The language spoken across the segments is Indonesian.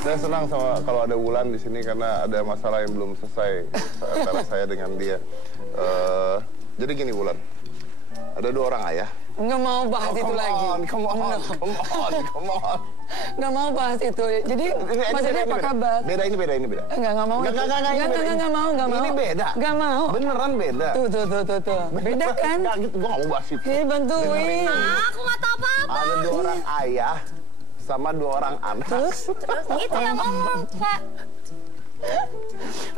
Saya senang sama kalau ada Wulan di sini karena ada masalah yang belum selesai antara saya dengan dia. Jadi gini Wulan, ada dua orang ayah. Nggak mau bahas itu lagi. Come on. Nggak mau bahas itu. Jadi maksudnya apa kabar? Beda. Nggak mau. Nggak mau. Ini beda. Nggak mau. Beneran beda. Tuh. Beda kan? Nggak gitu, gue nggak mau bahas itu. Bantuin. Aku nggak tahu apa-apa. Ada dua orang ayah sama dua orang anak. Terus Itu yang ngomong, Kak.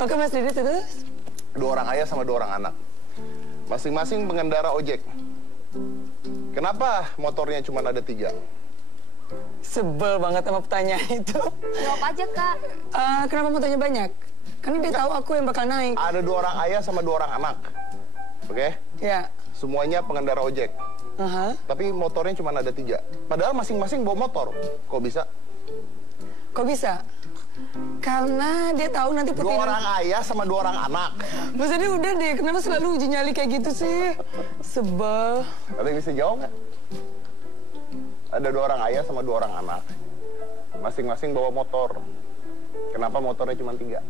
Oke Mas Didi, terus? Dua orang ayah sama dua orang anak. Masing-masing pengendara ojek. Kenapa motornya cuma ada 3? Sebel banget sama pertanyaan itu. Jawab aja, Kak. Kenapa mau tanya banyak? Karena dia tahu aku yang bakal naik. Ada dua orang ayah sama dua orang anak. Oke? Ya. Semuanya pengendara ojek. Tapi motornya cuma ada 3. Padahal masing-masing bawa motor. Kok bisa? Kok bisa? Karena dia tahu nanti Dua orang ayah sama dua orang anak. Maksudnya udah deh, kenapa selalu uji nyali kayak gitu sih? Sebel. Ada yang bisa jawab nggak? Ada dua orang ayah sama dua orang anak. Masing-masing bawa motor. Kenapa motornya cuma 3?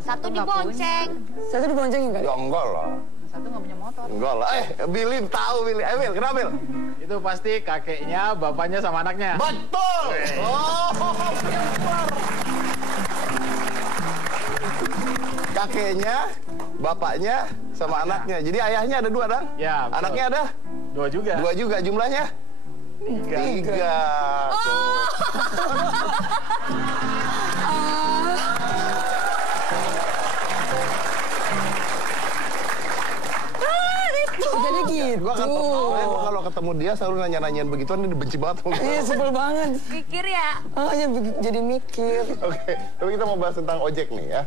Satu dibonceng. Satu diboncengin kali? Ya enggak lah. Satu nggak punya motor. Enggak lah. Billy tahu Billy. Bil, kenapa Bil? Itu pasti kakeknya, bapaknya, sama anaknya. Betul! Oh, pintar! Kakeknya, bapaknya, sama anaknya. Jadi ayahnya ada 2, Dang? Ya, betul. Anaknya ada? 2 juga. 2 juga. Jumlahnya? 3. Jadi gitu. Gua kalau ketemu dia selalu nanya-nanyain begituan, dia benci banget sama gue. Iya, sebel banget. Pikir ya. Jadi mikir. Oke, tapi kita mau bahas tentang ojek nih ya.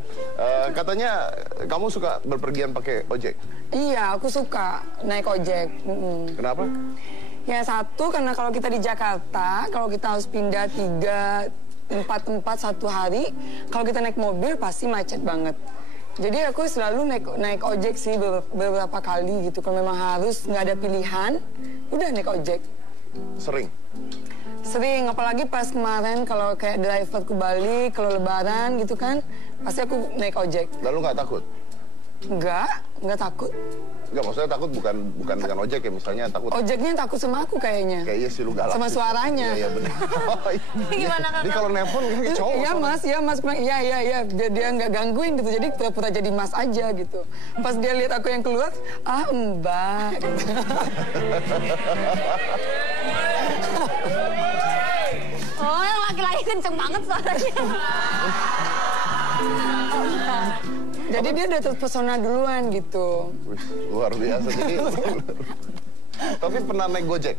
Katanya kamu suka berpergian pakai ojek. Iya, aku suka naik ojek. Kenapa? Ya satu, karena kalau kita di Jakarta, kalau kita harus pindah 3-4 tempat satu hari, kalau kita naik mobil pasti macet banget. Jadi aku selalu naik ojek sih beberapa kali gitu. Kalau memang harus nggak ada pilihan, udah naik ojek. Sering, apalagi pas kemarin kalau kayak driverku balik, kalau lebaran gitu kan, pasti aku naik ojek. Lalu nggak takut? Nggak takut. Enggak, maksudnya takut bukan dengan ojek ya, misalnya takut. Ojeknya takut sama aku kayaknya. Kayak iya sih, lu galak. Sama sih. suaranya. Iya, benar. Gimana, Kak? Jadi kalau nelpon kayak cowok. Iya mas. Iya. Dia nggak gangguin gitu. Jadi pura-pura jadi mas aja gitu. Pas dia lihat aku yang keluar, mbak. Gitu. Oh, yang laki-laki kenceng banget suaranya. Jadi dia udah terpesona duluan gitu. Wih, luar biasa. Jadi, tapi pernah naik Gojek?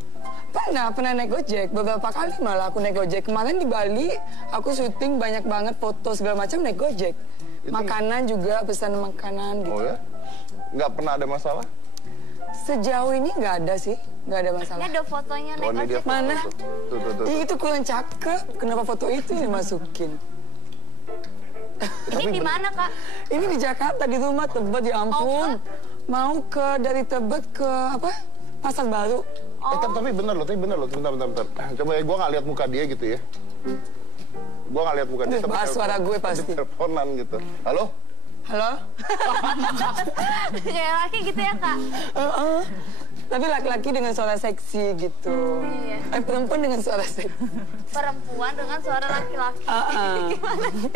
Pernah naik Gojek. Beberapa kali malah aku naik Gojek. Kemarin di Bali, aku syuting banyak banget foto segala macam naik Gojek. Makanan juga, pesan makanan gitu. Oh ya? Nggak pernah ada masalah? Sejauh ini nggak ada sih. Nggak ada masalah. Ini ada fotonya naik Ini dia ojek. foto. Mana? Tuh. Itu kurang cakep. Kenapa foto itu dimasukin? Ini di mana, Kak? Ini di Jakarta, di rumah Tebet, ya ampun. Mau dari Tebet ke apa? Pasar Baru. Tapi bener loh. Bentar. Coba ya, gue nggak lihat muka dia gitu ya. Gue nggak lihat muka dia. Bahas suara gue pasti. Teleponan gitu. Halo? Kayak laki gitu ya, Kak? Tapi laki-laki dengan suara seksi gitu. Iya. Perempuan dengan suara seksi. Perempuan dengan suara laki-laki. Gimana sih?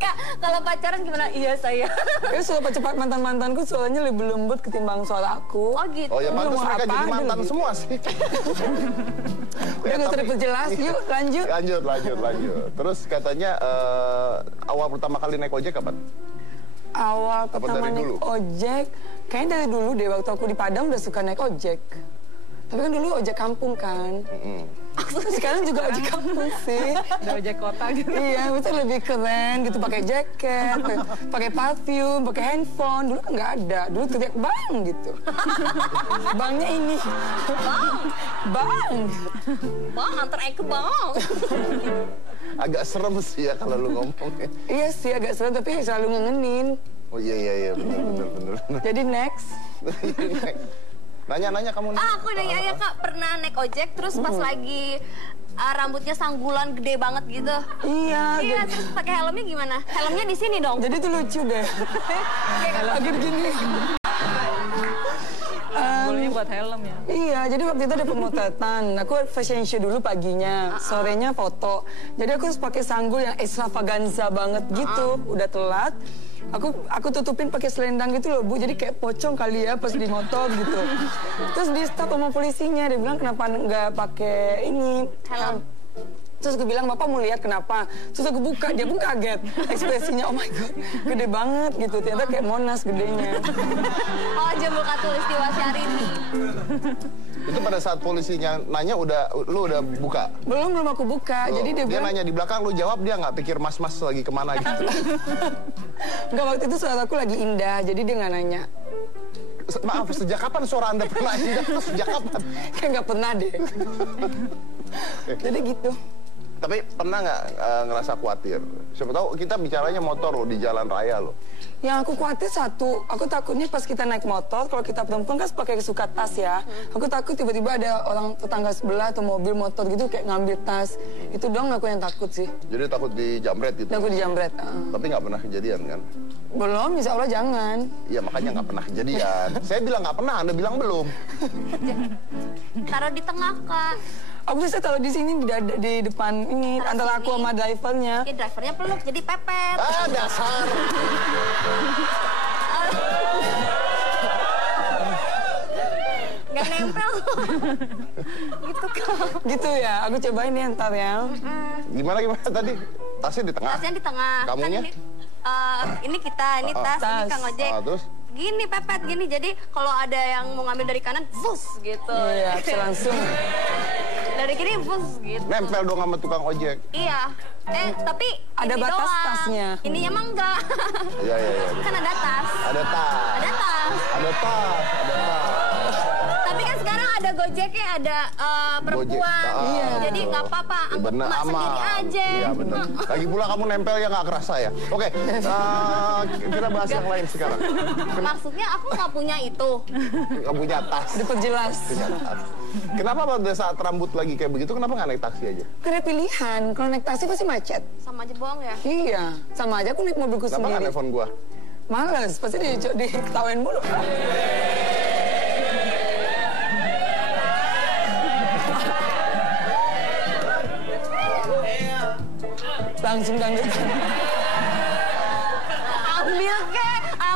Kak, kalau pacaran gimana? Iya, saya. Kayak suara cepat mantan-mantanku suaranya lebih lembut ketimbang suara aku. Oh, gitu. Oh ya, pantas Mau mereka apa jadi dulu mantan gitu? semua sih. Udah nggak usah diperjelas, yuk lanjut. Lanjut. Terus katanya awal pertama kali naik ojek kapan? Awal pertama dari naik dulu? ojek, kayaknya dari dulu deh, waktu aku di Padang udah suka naik ojek. Tapi kan dulu ojek kampung kan. Sekarang juga ojek kampung sih. Ada ojek kota gitu. Iya, itu lebih keren gitu, pakai jaket, pakai parfum, pakai handphone. Dulu kan nggak ada, dulu teriak bang gitu. Bangnya ini. Bang. Bang, antar ke bang. Agak serem sih ya kalau lu ngomongnya. Iya sih, agak serem, tapi selalu ngengenin. Oh iya, bener. Jadi next. Nanya kamu nih. Aku nanya ya Kak, pernah naik ojek terus pas lagi rambutnya sanggulan gede banget gitu. Iya. Terus pakai helmnya gimana? Helmnya di sini dong. Jadi itu lucu deh. Kayak lagi begini. Bolehnya buat helm ya. Iya, jadi waktu itu ada pemotretan. Aku fashion show dulu paginya, sorenya foto. Jadi aku harus pakai sanggul yang extravaganza banget gitu. Udah telat. Aku tutupin pakai selendang gitu loh, Bu. Jadi kayak pocong kali ya pas di motor gitu. Terus di stop sama polisinya, dia bilang kenapa nggak pakai ini Helm. Terus aku bilang, Bapak mau lihat kenapa? Terus aku buka, dia pun kaget. Ekspresinya, oh my God, gede banget gitu. Ternyata kayak Monas gedenya. Oh, Jembul Khatulistiwa Syahrini. Itu pada saat polisinya nanya lu udah buka? Belum aku buka. Jadi dia bilang, nanya di belakang, lu jawab, dia nggak pikir mas-mas lagi kemana gitu. enggak, waktu itu suara aku lagi indah, jadi dia nggak nanya. Maaf, sejak kapan suara Anda pernah indah? Sejak kapan? Kayak nggak pernah deh. Jadi gitu. Tapi pernah nggak ngerasa khawatir? Siapa tahu kita bicaranya motor loh, di jalan raya loh. Yang aku khawatir satu, aku takutnya pas kita naik motor, kalau kita perempuan kan pakai suka tas ya. Aku takut tiba-tiba ada orang tetangga sebelah atau mobil motor gitu kayak ngambil tas. Itu doang aku yang takut sih. Jadi takut dijamret gitu? Aku dijamret. Tapi nggak pernah kejadian kan? Belum, insya Allah jangan. Iya makanya nggak pernah kejadian. Saya bilang nggak pernah, Anda bilang belum. Taruh di tengah Kak. Aku bisa taruh di sini di depan ini Taruh antara aku sini. sama drivernya. Ya, drivernya peluk jadi pepet. Ah, dasar. Gak nempel. Gitu Kak. Gitu ya, aku cobain nih ntar ya. Gimana tadi? Tasnya di tengah? Tasnya di tengah. Kamunya? Kan ini kita, ini tas, ini Tas. Kang Ojek. Terus? Gini pepet gini, jadi kalau ada yang mau ngambil dari kanan, bus gitu. Iya, bisa langsung. Dari kiri bus gitu. Nempel dong sama tukang ojek. Iya. Tapi Ada ini batas doang. tasnya. Ini emang enggak. Iya. Kan ada tas. Ada tas. Ada tas. Ada tas. Tapi kan sekarang ada Gojeknya, ada perempuan. Gojek. Iya. Jadi nggak apa-apa, anggap Bener, emak aman. sendiri aja. Iya bener. Lagi pula kamu nempel ya nggak kerasa ya. Oke, kita bahas yang lain sekarang. Maksudnya aku nggak punya itu. Nggak punya tas. Diperjelas. Punya tas. Kenapa pada saat rambut lagi kayak begitu, kenapa nggak naik taksi aja? Ada pilihan, kalau naik taksi pasti macet. Sama aja bohong ya. Iya, sama aja aku naik mobilku Kenapa nggak sendiri. nelfon gua? Males, pasti diketawain mulu. Langsung dangdutan.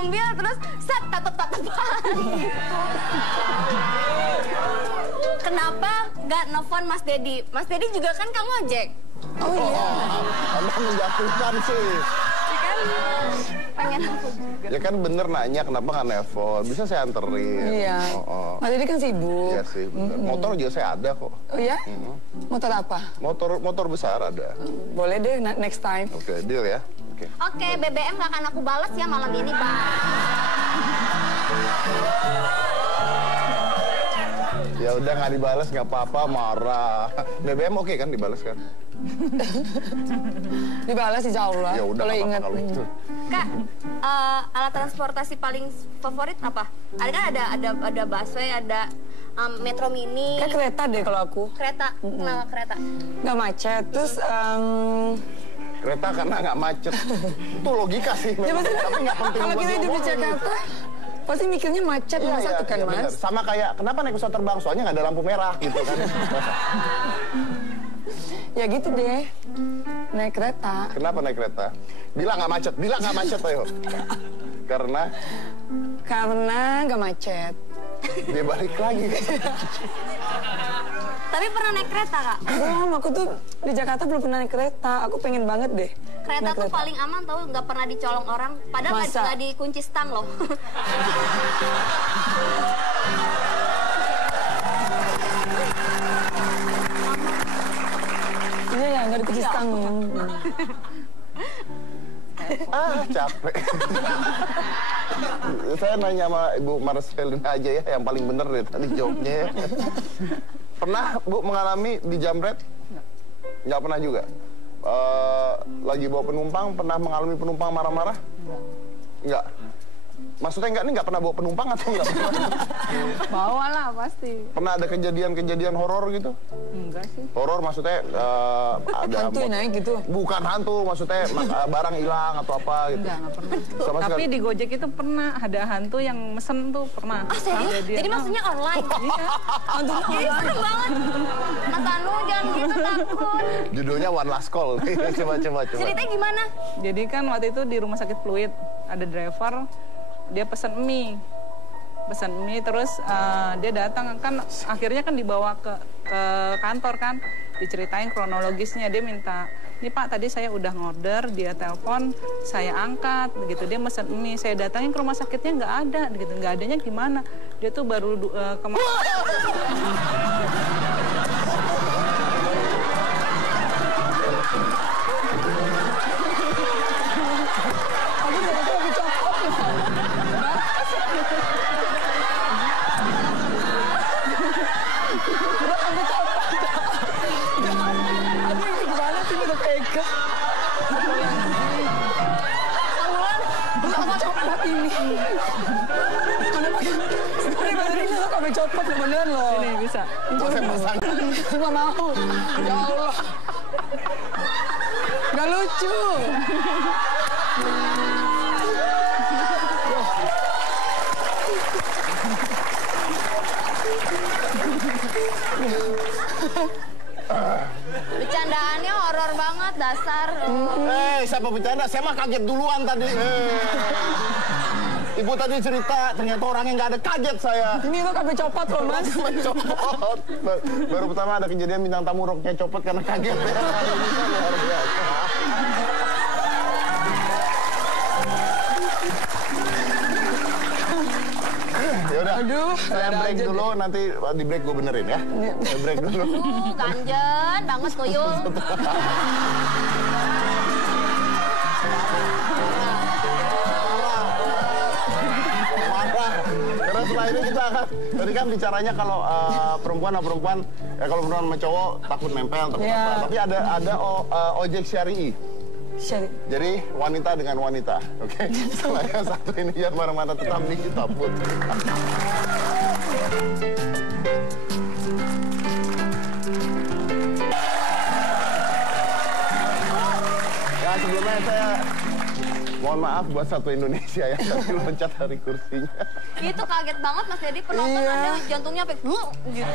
Ambil terus set tatep-tatepan gitu. Kenapa nggak nelfon Mas Dedi? Mas Dedi juga kan Kang Ojek. Oh iya. Anda menjatuhkan sih. Kan pengen aku juga. Ya kan bener nanya kenapa nggak nelfon. Bisa saya anterin. Iya. Mas Dedi kan sibuk. Iya sih. Bener. Motor juga saya ada kok. Oh iya? Motor apa? Motor besar ada. Boleh deh, next time. Oke, deal ya. Oke. Oke, BBM nggak akan aku balas ya malam ini, Bang. Ya udah nggak dibalas nggak apa-apa, marah. BBM oke kan dibalas kan? Dibalas insya Allah. Ya udah Kalau nggak ingat. apa-apa kalau itu. Kak, alat transportasi paling favorit apa? Ada kan ada busway, ada metro mini, Kayak kereta deh kalau aku. kereta. Kenapa kereta? Nggak macet. Terus, Kereta karena nggak macet. Itu logika sih. ya Memang. maksudnya Tapi nggak penting kalau buat kita hidup di diomongin. Jakarta, pasti mikirnya macet Iya, nomor satu kan, iya, Mas? bener. Sama kayak kenapa naik pesawat terbang? Soalnya nggak ada lampu merah gitu kan. Ya gitu deh. Naik kereta. Kenapa naik kereta? Bilang nggak macet, ayo. Karena Nggak macet. dia balik lagi. Tapi pernah naik kereta, Kak? Belum, aku tuh di Jakarta belum pernah naik kereta. Aku pengen banget deh. Kereta naik tuh paling aman tau, nggak pernah dicolong orang. Padahal Masa? nggak dikunci stang loh. Iya ya, nggak dikunci stang. Capek. Saya nanya sama Ibu Marcelina aja ya, yang paling bener deh tadi jawabnya ya. Pernah Bu mengalami dijamret? Nggak pernah juga? Lagi bawa penumpang, pernah mengalami penumpang marah-marah? Nggak. Maksudnya ini nggak pernah bawa penumpang atau nggak pernah? Bawa lah pasti. Pernah ada kejadian-kejadian horor gitu? Enggak sih. Horor maksudnya ada Hantu yang naik gitu? Bukan hantu, maksudnya barang hilang atau apa gitu. Enggak pernah. Sama Tapi sekali. di Gojek itu pernah ada hantu yang mesen tuh pernah. Ah serius? Jadi maksudnya online? Iya. Hantu Ih, serem banget. Mas Anu jangan gitu takut. Judulnya One Last Call. coba. Ceritanya gimana? Jadi kan waktu itu di rumah sakit Fluid ada driver, dia pesen mie. Terus dia datang kan akhirnya kan dibawa ke kantor kan, diceritain kronologisnya. Dia minta, "Ini Pak, tadi saya udah ngorder, dia telepon, saya angkat gitu. Dia mesen mie, saya datangin ke rumah sakitnya nggak ada gitu. Nggak adanya gimana? Dia tuh baru kemarin." Aduh, ini gimana sih udah pegang? Kenapa copot ini? Ini lo kami copot beneran loh. Ini bisa. Nggak mau. Ya Allah. Nggak lucu. Bercandaannya horor banget dasar. Siapa bercanda? Saya mah kaget duluan tadi. Ibu tadi cerita, ternyata orangnya nggak ada, kaget saya. Ini lo kami copot loh mas. Copot. Baru pertama ada kejadian bintang tamu roknya copot karena kaget. Luar biasa. Yaudah, Aduh, saya ada break aja dulu, nanti di break gue benerin ya. Saya break dulu. Ganjen banget tuyul. Marah. Karena setelah ini kita akan, tadi kan bicaranya kalau perempuan sama perempuan, ya kalau perempuan sama cowok takut nempel, takut Iya. apa. Tapi ada ojek syari'i. Jadi wanita dengan wanita, oke? Setelah yang satu ini yang mana-mana tetap di kita put. Ya sebelumnya saya mohon maaf buat satu Indonesia yang tadi loncat dari kursinya. Itu kaget banget Mas Dedi, penonton Iya. ada jantungnya sampai gitu.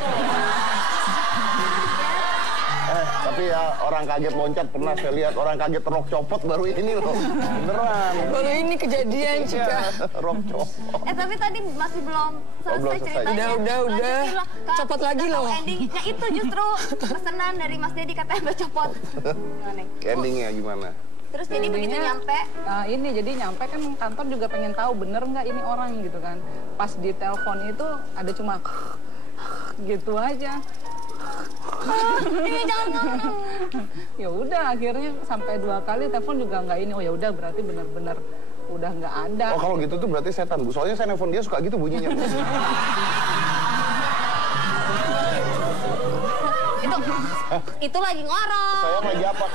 Tapi ya orang kaget loncat pernah saya lihat, orang kaget rok copot baru ini loh. Beneran. Baru ini kejadian Cika. Rok copot. Tapi tadi masih belum selesai belum selesai. ceritanya. Udah. Lanjutin lah. Kak, Copot kita lagi tahu loh. Endingnya itu justru pesanan dari Mas Dedi katanya udah copot. Gimana? Endingnya gimana? Terus jadi begitu nyampe, Ini jadi nyampe kan kantor juga pengen tahu bener nggak ini orang gitu kan. Pas di telepon itu ada cuma gitu aja. jangan ngomong. Ya udah akhirnya sampai 2 kali telepon juga nggak ini. Oh ya udah berarti bener-bener udah nggak ada. Oh kalau gitu tuh berarti setan Bu. Soalnya saya nelfon dia suka gitu bunyinya. Itu lagi ngorok. Saya lagi apa?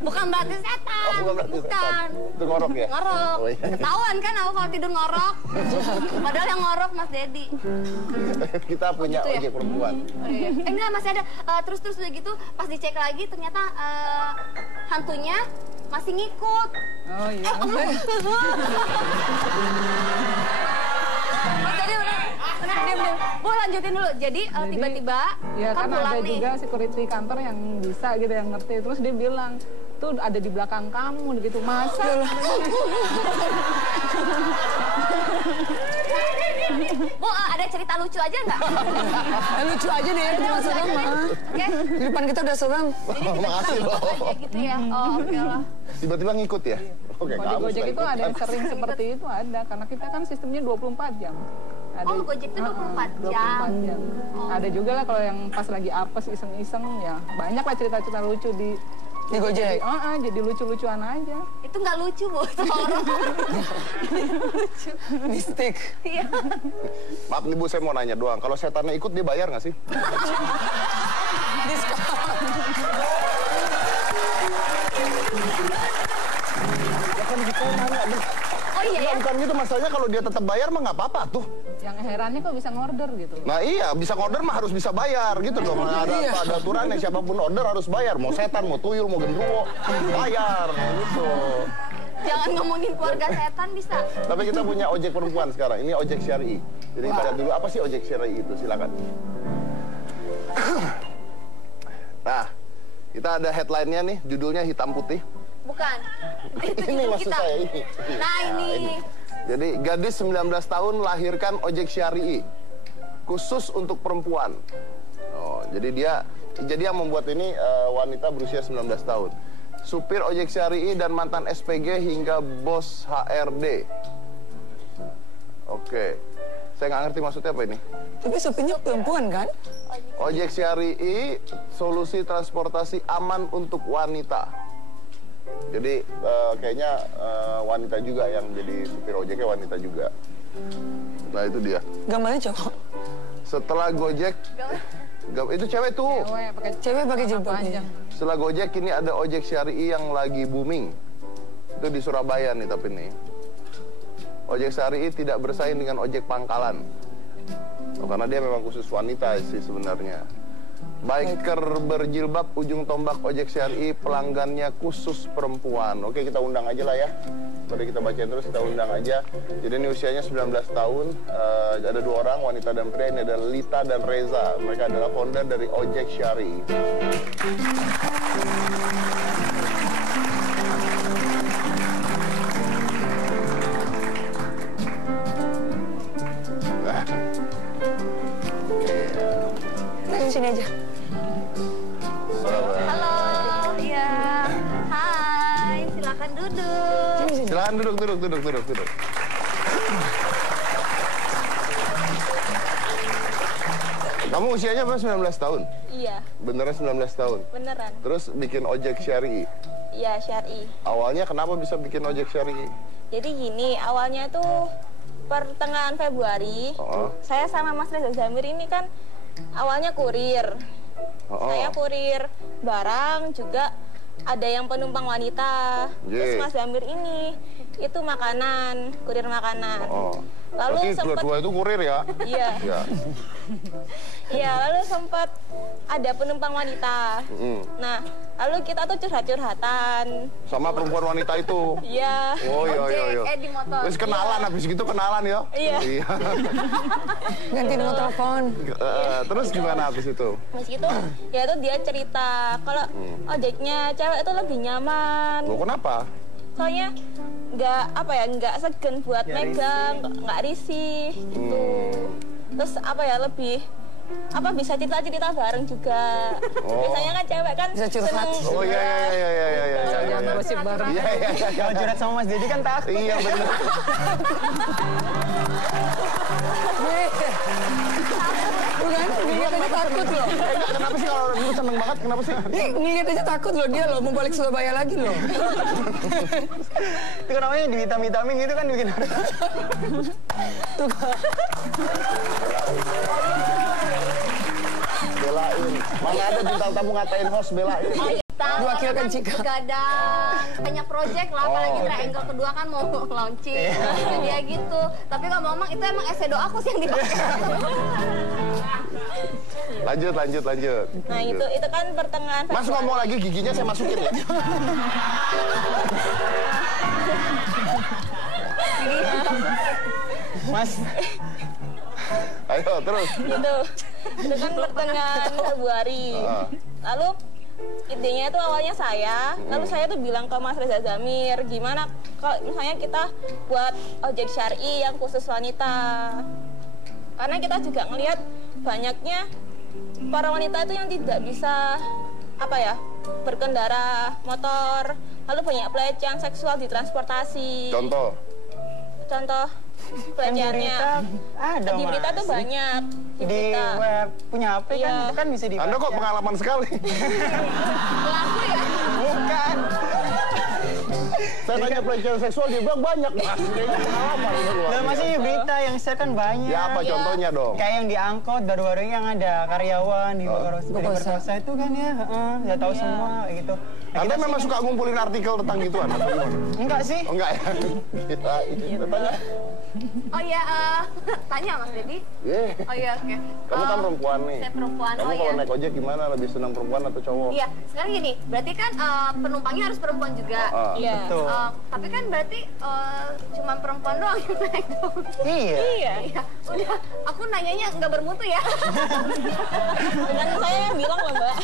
Bukan berarti setan. Oh, bukan berarti setan. Itu ngorok ya? Ngorok. Oh, iya. Ketahuan kan aku kalau tidur ngorok. Padahal yang ngorok Mas Dedi. Kita punya gitu ya? ojek perempuan. Oh, iya. Enggak, masih ada. Terus udah gitu pas dicek lagi ternyata hantunya masih ngikut. Oh iya. Mas Dedi udah diam. Bu lanjutin dulu. Jadi tiba-tiba Ya kan kan pulang ada nih. juga security kantor yang bisa gitu yang ngerti. Terus dia bilang tuh ada di belakang kamu gitu. Masa? Bu ada cerita lucu aja nggak? Lucu aja deh, cuma serem mah. Oke. Di depan kita udah serem. Jadi Makasih tiba-tiba loh. ngikut aja gitu ya. Oh, oke lah. Tiba-tiba ngikut ya? Oke, Kalau di kamu Gojek suka itu ada yang ikutan. sering seperti itu ada. Karena kita kan sistemnya 24 jam. Oh, Gojek itu 24 jam. 24 jam. Ada juga lah kalau yang pas lagi apes iseng-iseng ya. Banyak lah cerita-cerita lucu di Gojek. Jadi lucu-lucuan aja. Itu nggak lucu, Bu. Itu horor. Mistik. Iya. Maaf nih Bu, saya mau nanya doang. Kalau setannya ikut dia bayar nggak sih? Oh iya ya? Bukan gitu, masalahnya kalau dia tetap bayar mah nggak apa-apa tuh. Yang herannya kok bisa ngorder gitu. Nah iya, bisa order mah harus bisa bayar gitu dong. Ada aturannya, siapapun order harus bayar. Mau setan, mau tuyul, mau genderuwo, bayar gitu. Jangan ngomongin keluarga setan bisa. Tapi kita punya ojek perempuan sekarang. Ini ojek syari. Jadi kita lihat dulu apa sih ojek syari itu. Silakan. Nah, kita ada headline-nya nih, judulnya hitam putih. Bukan. Itu Ini judul maksud kita. saya ini. Nah ini. Jadi gadis 19 tahun melahirkan ojek syari khusus untuk perempuan. Oh, jadi yang membuat ini wanita berusia 19 tahun. Supir ojek syari dan mantan SPG hingga bos HRD. Oke. Saya nggak ngerti maksudnya apa ini. Tapi supirnya perempuan kan? Ojek syari, solusi transportasi aman untuk wanita. Jadi kayaknya wanita juga yang jadi supir ojeknya wanita juga. Nah itu dia. Gambarnya cowok. Setelah Gojek, itu cewek tuh. Cewek pakai jilbab panjang. Setelah Gojek ini ada ojek syari yang lagi booming. Itu di Surabaya nih tapi nih. Ojek syari tidak bersaing dengan ojek pangkalan. Karena dia memang khusus wanita sih sebenarnya. Biker berjilbab ujung tombak ojek syari, pelanggannya khusus perempuan. Oke, kita undang aja lah ya. Mari kita bacain terus, kita undang aja. Jadi ini usianya 19 tahun, ada 2 orang, wanita dan pria. Ini adalah Lita dan Reza. Mereka adalah founder dari ojek syari. Nah, di sini aja. Halo, ya. Hai, silakan duduk. Silakan duduk. Kamu usianya berapa? 19 tahun? Iya, Beneran 19 tahun? beneran. Terus bikin ojek syari. Iya, syari. Awalnya kenapa bisa bikin ojek syari? Jadi gini, awalnya tuh pertengahan Februari, saya sama Mas Reza Zamir ini kan awalnya kurir. Saya kurir barang, juga ada yang penumpang wanita. Terus Mas Zamir ini itu makanan, kurir makanan. Lalu sempat dua-dua itu kurir ya? Iya. Ya. Iya, lalu sempat ada penumpang wanita. Nah, lalu kita tuh curhat-curhatan. Sama perempuan wanita itu? Iya. Oh iya. Di motor. Terus kenalan, habis gitu kenalan ya? Iya. Ganti nomor telepon. Terus gimana habis itu? Habis itu, ya itu dia cerita kalau ojeknya cewek itu lebih nyaman. Loh kenapa? Soalnya nggak segan buat megang, nggak risih gitu. Terus lebih bisa cerita-cerita bareng juga. Biasanya kan cewek kan Bisa curhat. seneng. Oh iya. Jangan gosip bareng. Iya. Kalau curhat sama Mas Dedi kan takut. Iya benar. Bukan, ngeliat aja takut loh. Kenapa sih kalau dulu seneng banget? Kenapa sih? Ngeliat aja takut loh dia loh, mau balik Surabaya lagi loh. Itu kan namanya dihitam-hitamin gitu kan bikin orang. Belain. Mana ada bintang tamu ngatain host belain. Diwakilkan Cika. Kadang banyak project lah, apalagi triangle kedua kan mau launching. Jadi ya gitu. Tapi ngomong-ngomong itu emang ese doa aku sih yang dipakai. Lanjut. Nah itu kan pertengahan Mas Februari. ngomong lagi giginya saya masukin ya. Mas, Ayo terus. Itu kan pertengahan Februari. Lalu idenya itu awalnya saya, lalu saya tuh bilang ke Mas Reza Zamir, gimana kalau misalnya kita buat ojek syari yang khusus wanita. Karena kita juga ngelihat banyaknya para wanita itu yang tidak bisa berkendara motor, lalu banyak pelecehan seksual di transportasi. Contoh. Pelecehannya ada di berita tuh banyak di Di berita. web punya HP kan, Iya. itu kan bisa dibaca. Anda kok pengalaman sekali. Pelaku ya. Bukan. Saya tanya pelecehan seksual, dia bilang banyak, Mas. Kayaknya pengalaman. Lah masih berita yang share kan banyak. Ya apa contohnya dong? Kayak yang diangkut baru-baru ini yang ada karyawan diperkosa itu kan ya, ya tahu semua gitu. Nah, Anda kita memang sih suka ngumpulin artikel tentang gituan atau gimana? enggak sih. Oh, enggak ya? Kita tanya. Oh iya, tanya Mas Dedi. Oh iya, oke. Kamu kan perempuan nih. Saya perempuan, Kamu oh kalau iya. naik ojek gimana? Lebih senang perempuan atau cowok? Iya, sekarang gini, berarti kan penumpangnya harus perempuan juga. Iya. Betul. Tapi kan berarti cuma perempuan doang yang naik dong. Iya. Iya. Iya, udah. Aku nanyanya nggak bermutu ya. Bukan saya yang bilang loh, Mbak.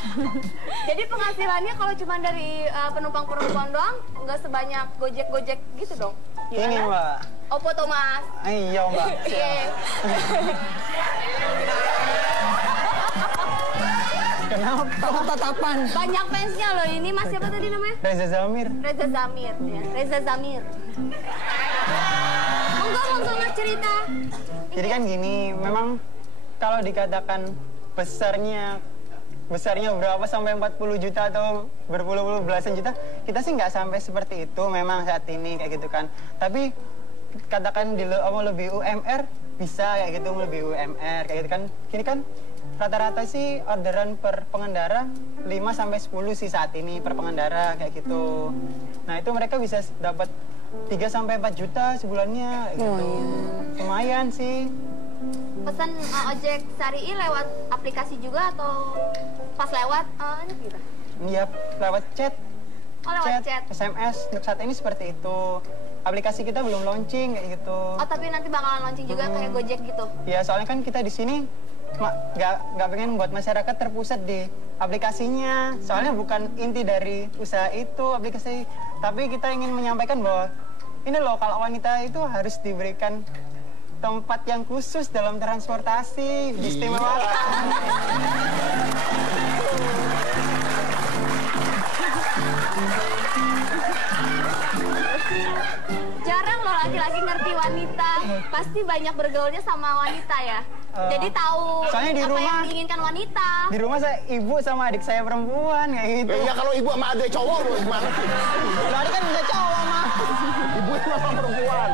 Jadi penghasilannya kalau cuma dari penumpang perempuan doang, nggak sebanyak gojek-gojek gitu dong? Ini Mbak. Oppo Thomas. Iya Mbak. Iya. Kenapa? Tatapan. Banyak fansnya loh ini. Mas siapa tadi namanya? Reza Zamir. Reza Zamir. Ya. Reza Zamir. Monggo Mas cerita. Jadi kan gini, memang kalau dikatakan besarnya berapa sampai 40 juta atau berpuluh-puluh belasan juta, kita sih nggak sampai seperti itu memang saat ini kayak gitu kan. Tapi katakan lebih UMR bisa kayak gitu, lebih UMR kayak gitu kan. Kini kan rata-rata sih orderan per pengendara 5 sampai 10 sih saat ini per pengendara kayak gitu. Nah, itu mereka bisa dapat 3 sampai 4 juta sebulannya kayak gitu. Lumayan sih. Pesan ojek Syari'i lewat aplikasi juga atau pas lewat ini gitu? Iya, lewat chat. Oh, lewat chat. SMS saat ini seperti itu. Aplikasi kita belum launching kayak gitu. Oh, tapi nanti bakalan launching juga kayak Gojek gitu. Ya, soalnya kan kita di sini nggak pengen buat masyarakat terpusat di aplikasinya. Soalnya bukan inti dari usaha itu aplikasi, tapi kita ingin menyampaikan bahwa ini loh, kalau wanita itu harus diberikan tempat yang khusus dalam transportasi, diistimewakan. Jarang loh laki-laki ngerti wanita. Pasti banyak bergaulnya sama wanita ya. Jadi tahu soalnya di apa rumah- yang diinginkan wanita. Di rumah saya ibu sama adik saya perempuan kayak gitu. Ya kalau ibu sama adek cowok lu gimana? Lah, adik kan bisa cowok mah. Ibu sama perempuan.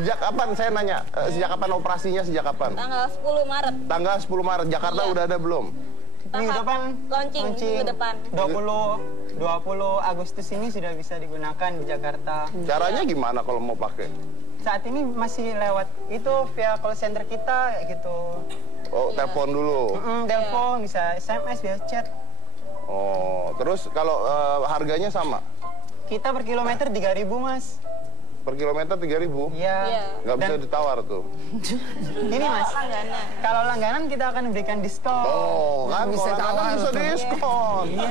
Sejak kapan saya nanya? Sejak kapan operasinya? Sejak kapan? Tanggal 10 Maret. Tanggal 10 Maret. Jakarta Iya. udah ada belum? Minggu Tahap depan launching minggu depan. 20 Agustus ini sudah bisa digunakan di Jakarta. Caranya gimana kalau mau pakai? Saat ini masih lewat itu via call center kita kayak gitu. Oh, telepon dulu. Telepon, bisa SMS, bisa chat. Oh, terus kalau harganya sama? Kita per kilometer 3.000 Mas. Per kilometer 3.000? Iya. Iya. Nggak bisa Dan ditawar tuh. ini Mas, Langganan. kalau langganan kita akan berikan diskon. Oh, kan Bisa kalau tawar bisa tuh. diskon. Iya.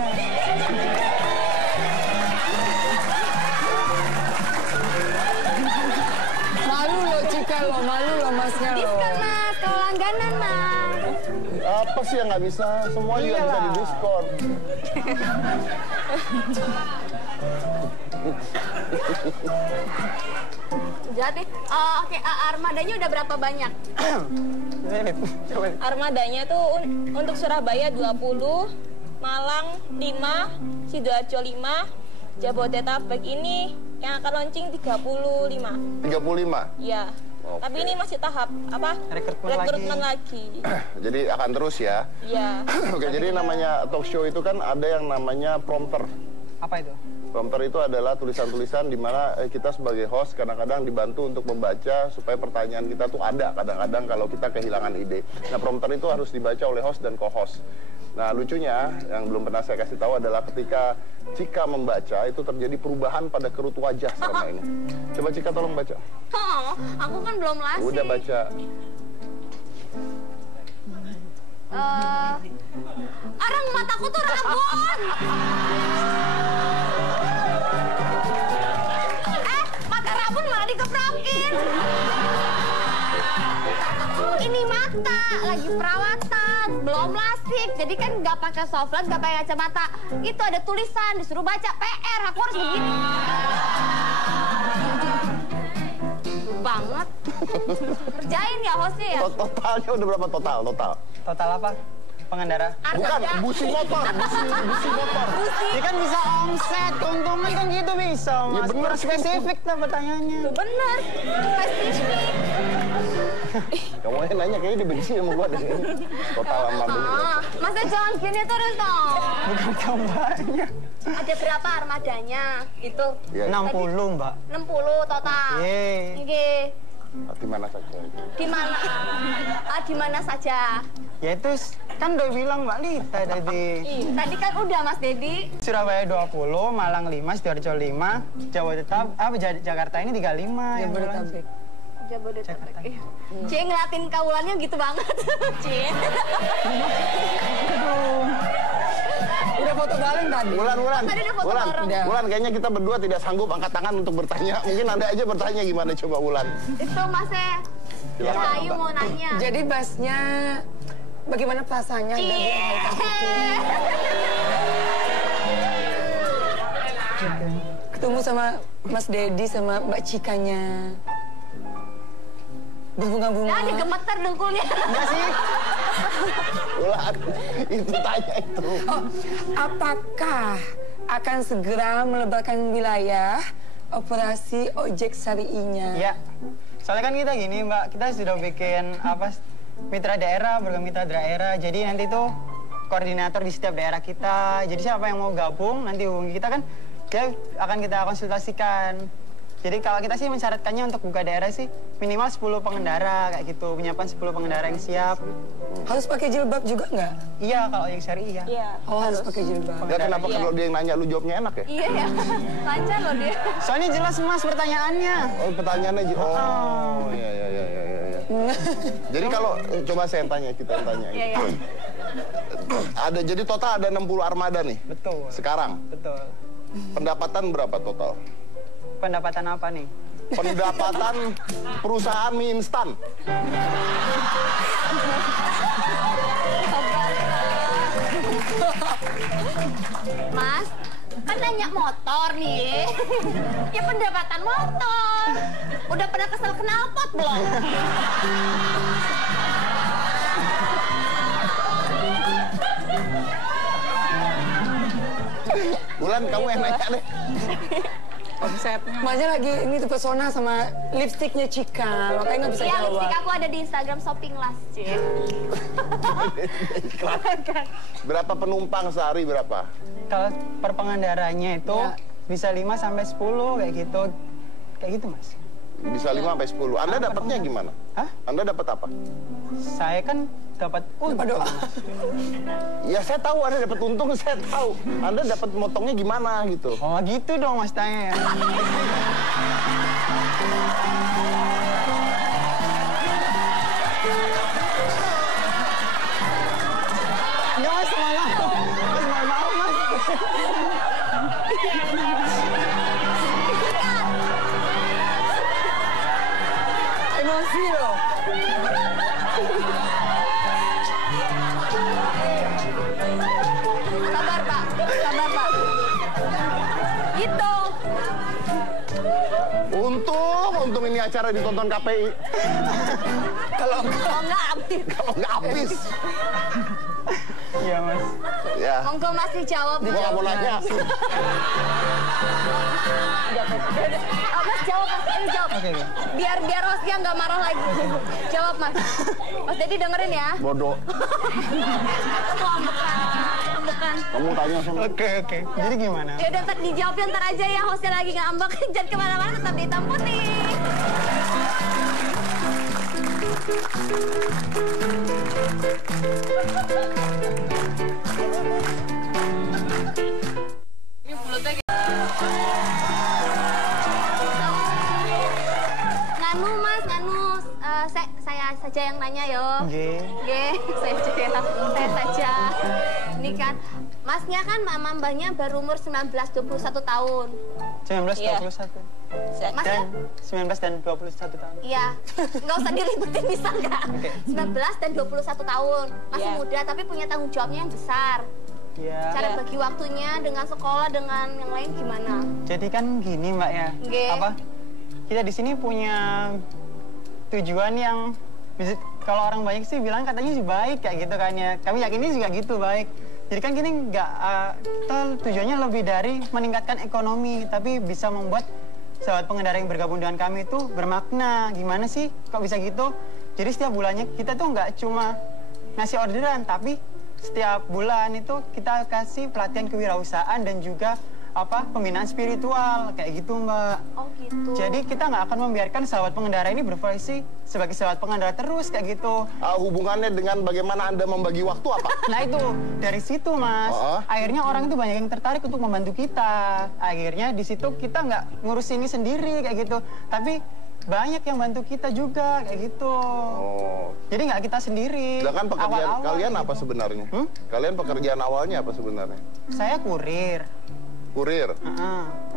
Malu loh Cika lo, malu loh Masnya lo. Diskon Mas, kalau langganan Mas. Apa sih yang nggak bisa? Semua juga bisa Iyalah. didiskon. Jadi, oke, armadanya udah berapa banyak? Coba. Armadanya tuh untuk Surabaya 20, Malang 5, Sidoarjo 5, Jabodetabek ini yang akan launching 35. 35. Iya. Oke. Tapi ini masih tahap apa? Rekrutmen lagi. Jadi akan terus ya. Iya. Oke, jadi namanya talk show itu kan ada yang namanya prompter. Apa itu? Prompter itu adalah tulisan-tulisan di mana kita sebagai host kadang-kadang dibantu untuk membaca supaya pertanyaan kita tuh ada kadang-kadang kalau kita kehilangan ide. Nah, prompter itu harus dibaca oleh host dan co-host. Nah, lucunya yang belum pernah saya kasih tahu adalah ketika Cika membaca itu terjadi perubahan pada kerut wajah selama ini. Coba Cika tolong baca. Oh, aku kan belum lasik. Udah baca. Arang mataku tuh rabun. Mata rabun malah dikeprakin. Ini mata lagi perawatan, belum lasik. Jadi kan nggak pakai soft lens, nggak pakai kacamata. Itu ada tulisan disuruh baca PR. Aku harus begini. Banget. Kerjain ya hostnya ya. Totalnya udah berapa total? Total apa? pengendara. Bukan, busi motor. Dia kan bisa omset, keuntungan kan gitu bisa, Mas. Ya bener, spesifik lah pertanyaannya. Bener, spesifik. Kamu yang nanya kayaknya dia benci sama gua deh. Total sama dulu. Masa jangan gini terus dong. Bukan tambahnya. Ada berapa armadanya? Itu. Ya, 60, Mbak. 60 total. Yeay. Oke. di mana saja. Di mana? Di mana saja? Ya itu kan udah bilang Mbak Lita tadi. Tadi kan udah Mas Dedi. Surabaya 20, Malang 5, Sidoarjo 5, Jakarta ini 35. Jabodetabek. Jabodetabek. Cie ngeliatin kaulannya gitu banget. Cie. Udah foto bareng tadi. Wulan. Tadi udah foto bareng. Wulan, kayaknya kita berdua tidak sanggup angkat tangan untuk bertanya. Mungkin Anda aja bertanya gimana coba Wulan. Itu Masnya. Ayu mau nanya. Jadi Basnya bagaimana perasaannya ada di hari itu? Ketemu sama Mas Dedi sama Mbak Cikanya. Berbunga-bunga. Nah, digemeter dengkulnya. Enggak sih? Wulan, itu tanya itu. Oh, apakah akan segera melebarkan wilayah operasi ojek syari'inya? Ya. Soalnya kan kita gini Mbak, kita sudah bikin mitra daerah, program mitra daerah. Jadi nanti tuh koordinator di setiap daerah kita. Jadi siapa yang mau gabung nanti hubungi kita kan, dia akan kita konsultasikan. Jadi kalau kita sih mensyaratkannya untuk buka daerah sih minimal 10 pengendara kayak gitu, menyiapkan 10 pengendara yang siap. Harus pakai jilbab juga nggak? Iya, kalau yang syari iya. Oh, harus pakai jilbab. Ya kenapa kalau dia yang nanya lu jawabnya enak ya? Iya ya. Lancar loh dia. Soalnya jelas Mas pertanyaannya. Oh, pertanyaannya oh, iya. Jadi kalau coba kita yang tanya. Iya. Ada jadi total ada 60 armada nih. Betul. Sekarang. Betul. Pendapatan berapa total? Pendapatan apa nih? Pendapatan perusahaan mie instan. Mas, kan nanya motor nih. Ya pendapatan motor. Udah pernah kesel knalpot belum? Bulan, kamu yang nanya deh. Konsepnya. Masnya lagi ini tuh pesona sama lipstiknya Cika, makanya nggak bisa Iya, jawab. lipstik aku ada di Instagram shopping last, Cie. Berapa penumpang sehari berapa? Kalau per pengendaranya itu bisa 5 sampai 10 kayak gitu. Kayak gitu, Mas. Bisa 5 sampai 10. Anda dapatnya gimana? Hah? Anda dapat apa? Saya kan dapat untung. Ya saya tahu Anda dapat untung, saya tahu. Anda dapat motongnya gimana gitu. Oh gitu dong Mas tanya. Ya Mas, maaf Mas. Emosi loh. Sabar, Pak. Gitu. Untung ini acara ditonton KPI. Kalau nggak habis. Kalau nggak habis. Iya Mas. Ya. Monggo Mas dijawab. Gua nggak mau nanya. Mas jawab, Mas. Ini jawab. Oke. Biar hostnya nggak marah lagi. Jawab, Mas. Mas Dedi dengerin ya. Bodoh. Bukan. Kamu tanya sama. Oke. Jadi gimana? Ya udah ntar dijawabnya ntar aja ya, hostnya lagi ngambek. Jangan kemana-mana, tetap di Hitam Putih. Nganu Mas, saya saja yang nanya yo. Saya saja. Ini kan, Masnya kan mbahnya baru umur 19-21 tahun. 19-21. Masnya? 19 dan 21 tahun. Iya, nggak usah diribetin bisa nggak? 19 dan 21 tahun. Masih muda tapi punya tanggung jawabnya yang besar. Iya. Cara bagi waktunya dengan sekolah, dengan yang lain gimana? Jadi kan gini Mbak ya. Kita di sini punya tujuan yang kalau orang banyak sih bilang katanya sih baik kayak gitu kan ya. Kami yakinnya juga gitu baik. Jadi kan gini nggak, kita tujuannya lebih dari meningkatkan ekonomi, tapi bisa membuat sahabat pengendara yang bergabung dengan kami itu bermakna. Gimana sih kok bisa gitu? Jadi setiap bulannya kita tuh nggak cuma ngasih orderan, tapi setiap bulan itu kita kasih pelatihan kewirausahaan dan juga pembinaan spiritual kayak gitu, Mbak. Oh gitu. Jadi kita nggak akan membiarkan sahabat pengendara ini berprofesi sebagai sahabat pengendara terus kayak gitu. Hubungannya dengan bagaimana Anda membagi waktu apa? Nah itu dari situ, Mas. Akhirnya orang itu banyak yang tertarik untuk membantu kita. Akhirnya di situ kita nggak ngurus ini sendiri kayak gitu, tapi banyak yang bantu kita juga kayak gitu. Jadi nggak kita sendiri. Sedangkan pekerjaan kalian gitu. apa sebenarnya? Kalian pekerjaan awalnya apa sebenarnya? Saya kurir. Kurir?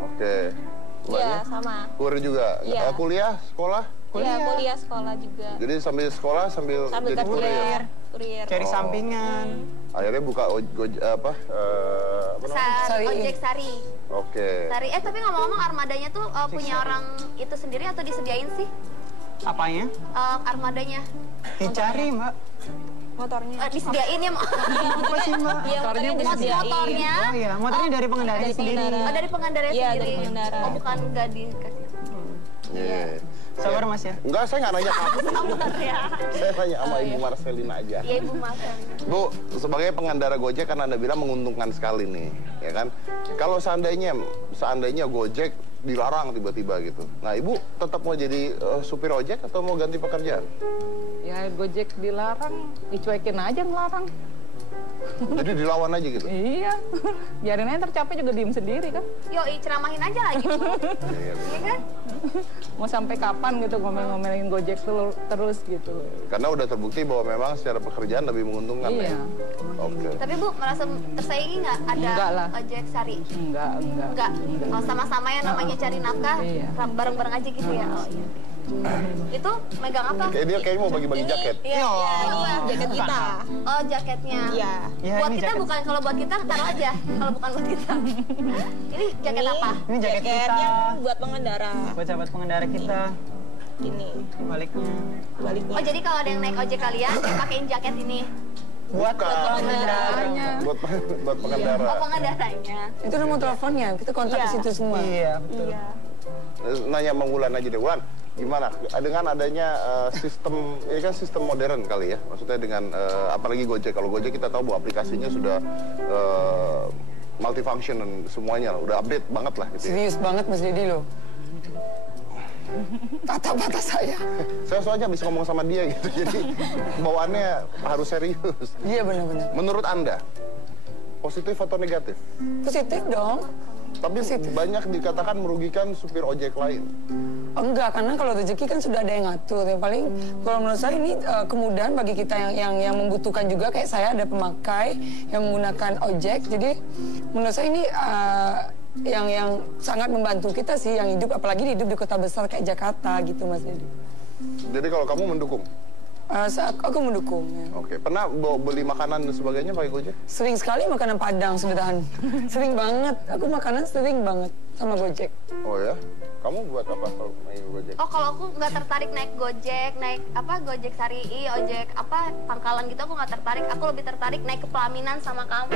Oke. Iya, sama. Kurir juga? Iya. Kuliah? Sekolah? Iya, kuliah sekolah juga. Jadi sambil sekolah sambil jadi kurir? Kurir. Cari sampingan. Akhirnya buka Ojek Sari. Oke. Sari. Tapi ngomong-ngomong armadanya tuh punya orang itu sendiri atau disediain sih? Apanya? Armadanya. Dicari, Mbak. Motornya. Disediain ya, Apa sih, Mbak? Iya, motornya disediain. Motornya. Oh iya, motornya dari pengendara sendiri. Oh, dari pengendara Iya, sendiri. dari pengendara. Oh, bukan nggak dikasih. Iya. Sabar, Mas ya. Enggak, saya nggak nanya kamu. Sabar ya. Saya tanya sama Ibu Marcelina aja. Iya, Ibu Marcelina. Bu, sebagai pengendara Gojek kan Anda bilang menguntungkan sekali nih, ya kan? Kalau seandainya Gojek dilarang tiba-tiba gitu. Nah, Ibu tetap mau jadi supir ojek atau mau ganti pekerjaan? Ya Gojek dilarang, dicuekin aja ngelarang. Jadi dilawan aja gitu? Iya, biarin aja tercapai juga diem sendiri kan. Yoi, ceramahin aja lagi, Bu. Iya kan? Mau sampai kapan gitu ngomel-ngomelin Gojek terus gitu. Karena udah terbukti bahwa memang secara pekerjaan lebih menguntungkan Iya. ya? Oke. Tapi Bu, merasa tersaingi nggak ada Enggak lah. Ojek Sari? Enggak. Enggak. Kalau sama-sama yang namanya cari nafkah, Iya. bareng-bareng aja gitu ya? Oh iya. Itu megang apa? Kayak dia kayaknya mau bagi-bagi jaket. Iya, Jaket kita. Oh, jaketnya. Iya. Ya, Buat ini kita jaket. bukan, kalau buat kita taruh aja. Kalau bukan buat kita. Ini jaket apa? Ini jaket kita. yang buat pengendara. Buat sahabat pengendara kita. Ini Baliknya. baliknya. Oh, jadi kalau ada yang naik ojek kalian, dia pakein jaket ini. Buat pengendaranya. Buat pengendara. Oh, pengendaranya. Itu nomor teleponnya, kita kontak Iya. ke situ semua. Iya, betul. Iya. Nanya Bang Wulan aja deh, Wulan. Gimana dengan adanya sistem, ini kan sistem modern kali ya, maksudnya dengan apalagi Gojek. Kalau Gojek kita tahu bahwa aplikasinya sudah multifunction dan semuanya udah update banget lah gitu ya. Serius banget Mas Dedi loh. Tatap-mata saya. Saya soalnya bisa ngomong sama dia gitu, jadi bawaannya harus serius. Iya benar-benar. Menurut Anda, positif atau negatif? Positif dong. Tapi banyak dikatakan merugikan supir ojek lain. Enggak, karena kalau rezeki kan sudah ada yang ngatur. Yang paling kalau menurut saya ini kemudahan bagi kita yang membutuhkan juga, kayak saya ada pemakai yang menggunakan ojek. Jadi menurut saya ini yang sangat membantu kita sih, yang hidup, apalagi hidup di kota besar kayak Jakarta gitu, Mas Dedi. Jadi kalau kamu mendukung? Aku mendukung. Ya. Oke, pernah beli makanan dan sebagainya pakai Gojek? Sering sekali makanan Padang sudahan. Sering banget. Aku makanan sering banget sama Gojek. Oh ya? Kamu buat apa kalau naik Gojek? Oh, kalau aku nggak tertarik naik Gojek, naik Gojek Sari, ojek pangkalan gitu, aku nggak tertarik. Aku lebih tertarik naik ke pelaminan sama kamu.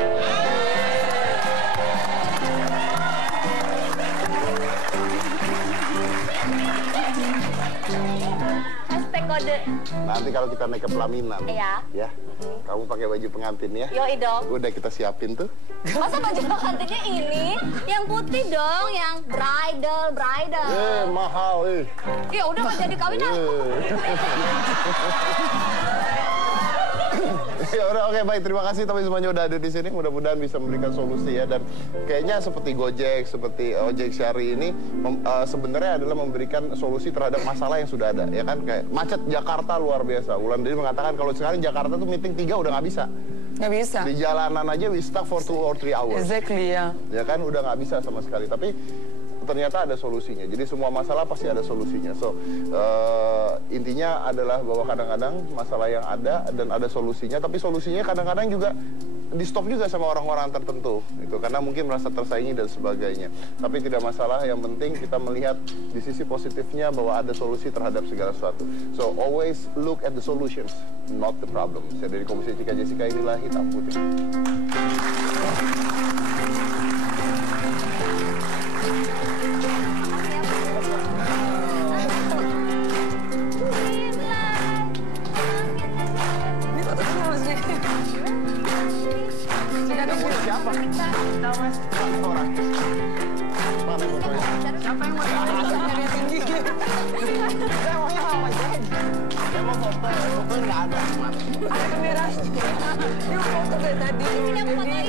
Hashtag kode. Nanti kalau kita naik ke pelaminan, Iya. ya, kamu pakai baju pengantin ya. Yoi dong. Udah kita siapin tuh. Masa baju pengantinnya ini? Yang putih dong, yang bridal. Mahal Ya udah nggak jadi kawin aku. Ya udah, oke, baik, terima kasih tapi semuanya udah ada di sini. Mudah-mudahan bisa memberikan solusi ya, dan kayaknya seperti Gojek, seperti Ojek Syari ini sebenarnya adalah memberikan solusi terhadap masalah yang sudah ada, ya kan? Kayak macet Jakarta luar biasa. Wulan Dedi mengatakan kalau sekarang Jakarta tuh meeting 3 udah nggak bisa. Nggak bisa. Di jalanan aja we stuck for 2 or 3 hours. Exactly ya. Ya kan, udah nggak bisa sama sekali. Tapi ternyata ada solusinya. Jadi semua masalah pasti ada solusinya. So intinya adalah bahwa kadang-kadang masalah yang ada dan ada solusinya, tapi solusinya kadang-kadang juga di stop juga sama orang-orang tertentu itu karena mungkin merasa tersaingi dan sebagainya. Tapi tidak masalah, yang penting kita melihat di sisi positifnya bahwa ada solusi terhadap segala sesuatu. So always look at the solutions, not the problem. Saya dari Komisi Cika Jessica, inilah Hitam Putih. Siapa? Kita mas. Orang. Mana fotonya? Siapa yang mau foto? Tinggi. Saya maunya sama Jen. Saya mau foto, foto nggak ada. Ada kamera. Dia mau foto dari tadi. Ini yang fotoin.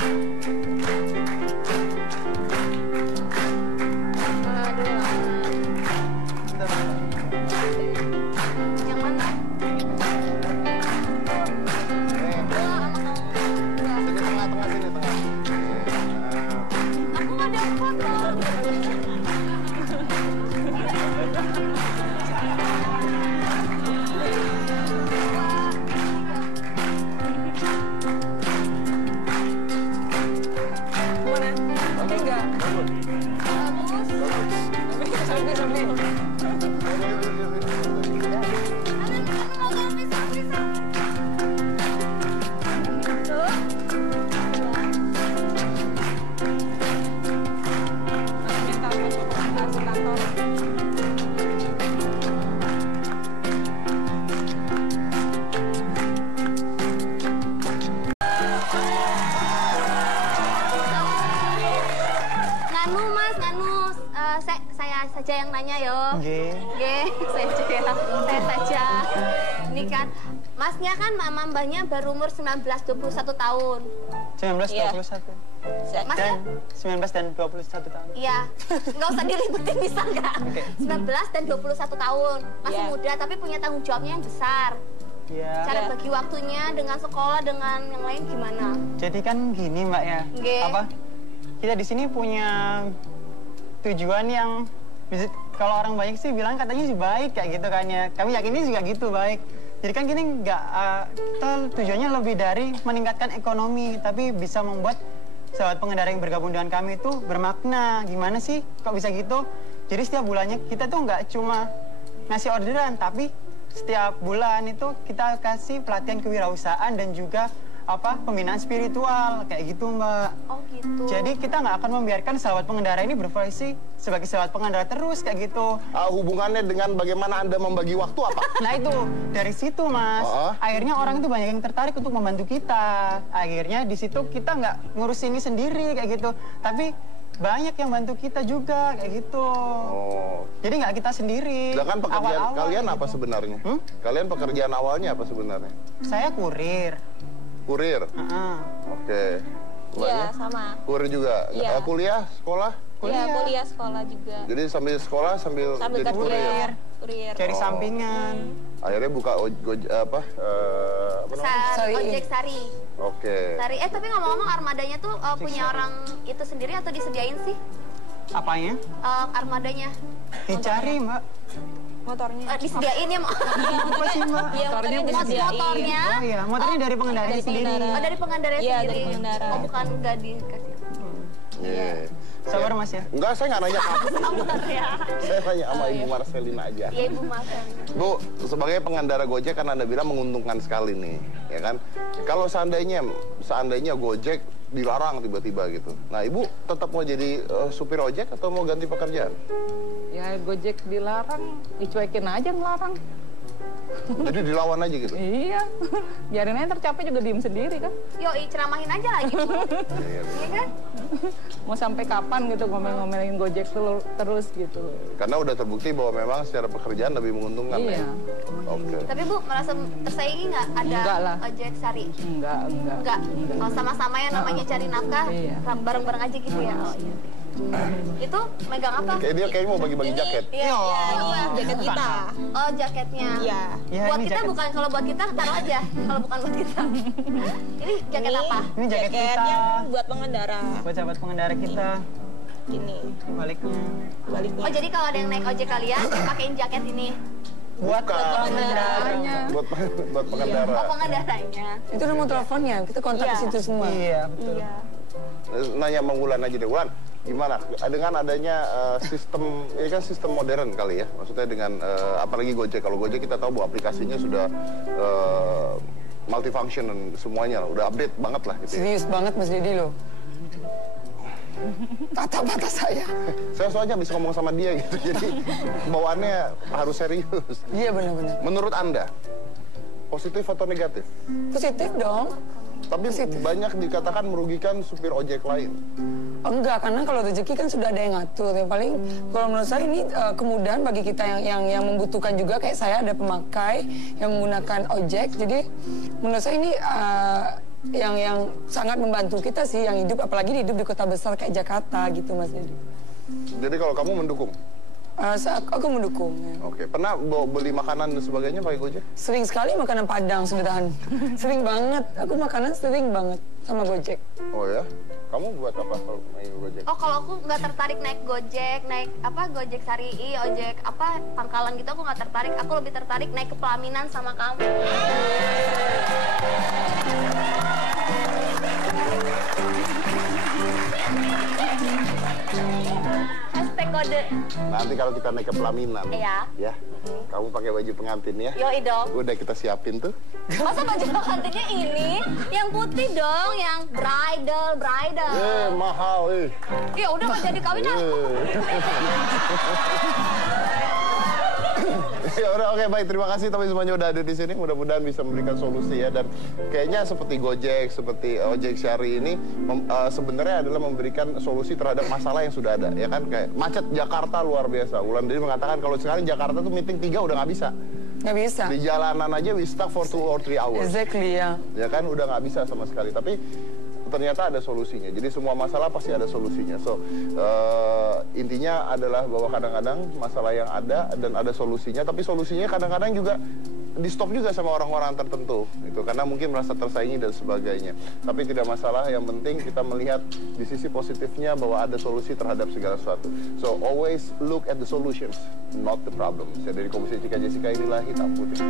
Yang mana? Tengah-tengah sini, tengah. Aku nggak ada foto. Mana? Tapi enggak. Sampai. Mau bisa. Minta foto kantor. Nganu mas, nganu. Saya saja yang nanya yo. Oke. Saya saja. Ini kan, masnya kan mbahnya baru umur 19-21 tahun. 19, Iya. 21. Masnya? Dan 19 dan 21 tahun. Iya, nggak usah diributin bisa nggak? Oke. 19 dan 21 tahun, masih Iya. muda tapi punya tanggung jawabnya yang besar. Iya. Cara Iya. bagi waktunya dengan sekolah dengan yang lain gimana? Jadi kan gini Mbak ya. Nggih. Apa? Kita di sini punya tujuan yang kalau orang banyak sih bilang katanya sih baik kayak gitu kan ya. Kami yakin ini juga gitu baik. Jadi kan gini nggak tujuannya lebih dari meningkatkan ekonomi, tapi bisa membuat sahabat pengendara yang bergabung dengan kami itu bermakna. Gimana sih kok bisa gitu? Jadi setiap bulannya kita tuh nggak cuma ngasih orderan, tapi setiap bulan itu kita kasih pelatihan kewirausahaan dan juga pembinaan spiritual kayak gitu Mbak. Oh gitu. Jadi kita nggak akan membiarkan sahabat pengendara ini berprofesi sebagai sahabat pengendara terus kayak gitu. Hubungannya dengan bagaimana Anda membagi waktu apa? Nah itu dari situ Mas. Akhirnya orang itu banyak yang tertarik untuk membantu kita. Akhirnya di situ kita nggak ngurus ini sendiri kayak gitu. Tapi banyak yang bantu kita juga kayak gitu. Oh. Jadi nggak kita sendiri. Sedangkan pekerjaan Awal-awal kalian kayak apa gitu. sebenarnya? Kalian pekerjaan awalnya apa sebenarnya? Saya kurir. Kurir. Oke. Iya, Mbaknya? sama. Kurir juga. Iya. Iya, Kuliah, sekolah? kuliah sekolah juga. Jadi sambil sekolah sambil Sambil jadi kurir. kuliah. Kurir. Cari sampingan. Akhirnya buka apa namanya? Ojek Sari. Oke. Sari. Tapi ngomong-ngomong armadanya tuh punya orang itu sendiri atau disediain sih? Apanya? Armadanya. Dicari Mbak. Motornya. Disediain ya, Apa sih Mbak? Iya, motornya disediain. motornya. Oh iya, motornya dari pengendara dari sendiri. pengendara. Oh dari pengendara Iya, sendiri. dari pengendara. Oh bukan nggak dikasih. Iya. Sabar Mas ya. Enggak, saya nggak nanya kamu. Sabar ya. Saya tanya sama Ibu Marcelina aja. Iya Ibu makan. Bu, sebagai pengendara Gojek kan Anda bilang menguntungkan sekali nih, ya kan? Kalau seandainya Gojek dilarang tiba-tiba gitu. Nah, Ibu tetap mau jadi supir ojek atau mau ganti pekerjaan? Ya Gojek dilarang, dicuekin aja ngelarang. Jadi dilawan aja gitu? Iya, biarin aja tercapai juga diem sendiri kan. Yoi, ceramahin aja lagi Bu. Iya. Iya kan? Mau sampai kapan gitu ngomel-ngomelin Gojek terus gitu. Karena udah terbukti bahwa memang secara pekerjaan lebih menguntungkan Iya. ya? Oke. Tapi Bu, merasa tersaingi nggak ada Enggak lah. ojek Sari? Enggak. Enggak. Kalau sama-sama ya namanya cari nafkah, Iya. bareng-bareng aja gitu ya. Oh iya. Itu megang apa? Kayak dia kayaknya mau bagi-bagi jaket. Iya, iya. Jaket kita. Oh, jaketnya. Iya. Ya, Buat ini kita jaket. bukan, kalau buat kita taruh aja. Kalau bukan buat kita. Ini jaket apa? Ini jaket kita. Jaketnya buat pengendara. Buat sahabat pengendara kita. Gini, Baliknya. baliknya. Oh, jadi kalau ada yang naik ojek kalian, pakein jaket ini. buat pengendaranya. Buat pengendara. Oh, pengendaranya. Itu nomor teleponnya, kita kontak ke situ semua. Iya, betul. Iya. Nanya Bang Wulan aja deh, Wulan. Gimana dengan adanya sistem, ini kan sistem modern kali ya, maksudnya dengan apalagi Gojek. Kalau Gojek kita tahu bahwa aplikasinya sudah multifunction dan semuanya, udah update banget lah gitu ya. Serius banget Mas Didi loh. Tatap mata saya. Saya soalnya bisa ngomong sama dia gitu, jadi bawaannya harus serius. Iya benar-benar. Menurut Anda, positif atau negatif? Positif dong. Tapi banyak dikatakan merugikan supir ojek lain. Enggak, karena kalau rezeki kan sudah ada yang ngatur. Yang paling kalau menurut saya ini kemudahan bagi kita yang membutuhkan juga, kayak saya ada pemakai yang menggunakan ojek. Jadi menurut saya ini yang sangat membantu kita sih yang hidup, apalagi hidup di kota besar kayak Jakarta gitu Mas Didi. Jadi kalau kamu mendukung? Aku mendukung. Ya. Oke, pernah beli makanan dan sebagainya pakai Gojek? Sering sekali makanan Padang sederhana. Sering banget. Aku makanan sering banget sama Gojek. Oh ya? Kamu buat apa kalau naik Gojek? Oh, kalau aku nggak tertarik naik Gojek, naik Gojek Sari, ojek pangkalan gitu, aku nggak tertarik. Aku lebih tertarik naik ke pelaminan sama kamu. Hashtag kode. Nanti kalau kita naik ke pelaminan, Iya. ya, kamu pakai baju pengantin ya. Yoi dong. Udah kita siapin tuh. Masa baju pengantinnya ini? Yang putih dong, yang bridal. Mahal Ya udah nggak jadi kawin aku. Ya udah, oke, baik, terima kasih tapi semuanya udah ada di sini. Mudah-mudahan bisa memberikan solusi ya, dan kayaknya seperti Gojek, seperti ojek Syari ini sebenarnya adalah memberikan solusi terhadap masalah yang sudah ada ya kan. Kayak macet Jakarta luar biasa. Wulan Diri mengatakan kalau sekarang Jakarta tuh meeting 3 udah nggak bisa. Nggak bisa. Di jalanan aja we stuck for 2 or 3 hours. Exactly ya. Ya kan udah nggak bisa sama sekali. Tapi ternyata ada solusinya. Jadi semua masalah pasti ada solusinya. So intinya adalah bahwa kadang-kadang masalah yang ada dan ada solusinya, tapi solusinya kadang-kadang juga di stop juga sama orang-orang tertentu itu karena mungkin merasa tersaingi dan sebagainya. Tapi tidak masalah, yang penting kita melihat di sisi positifnya bahwa ada solusi terhadap segala sesuatu. So always look at the solutions, not the problems. Ya, dari Komisi Cika Jessica, inilah Hitam Putih.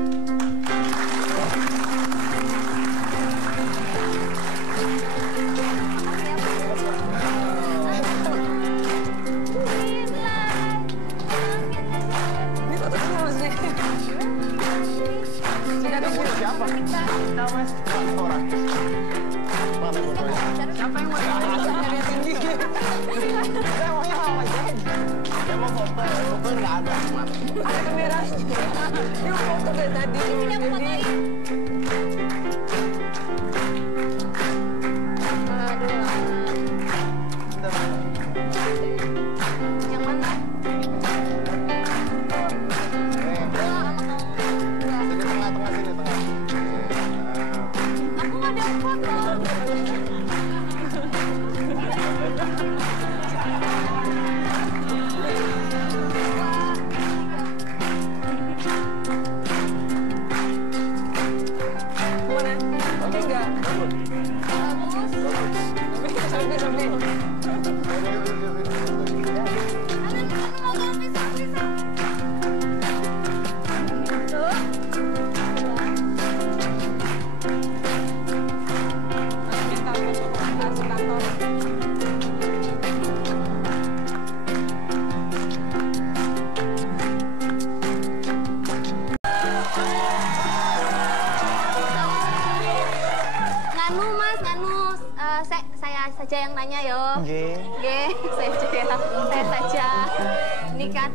Saya saja yang nanya yo. Saya saja. Ini kan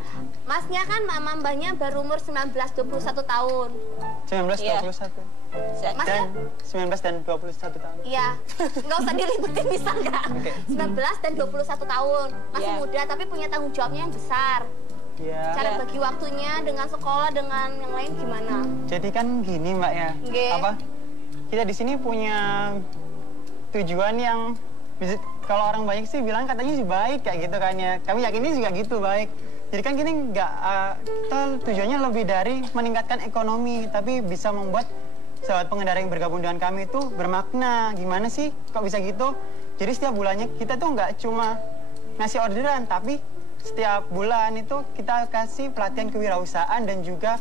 Masnya kan mbahnya baru umur 19-21 tahun. 19-21. Masnya? 19 dan 21 tahun. Iya, nggak usah diributin bisa nggak? 19 dan 21 tahun. Masih muda tapi punya tanggung jawabnya yang besar. Cara bagi waktunya dengan sekolah, dengan yang lain gimana? Jadi kan gini Mbak ya, kita di sini punya tujuan yang kalau orang banyak sih bilang katanya sih baik kayak gitu kan ya. Kami yakin ini juga gitu baik. Jadi kan gini kita tujuannya lebih dari meningkatkan ekonomi, tapi bisa membuat sahabat pengendara yang bergabung dengan kami itu bermakna. Gimana sih kok bisa gitu? Jadi setiap bulannya kita tuh nggak cuma ngasih orderan, tapi setiap bulan itu kita kasih pelatihan kewirausahaan dan juga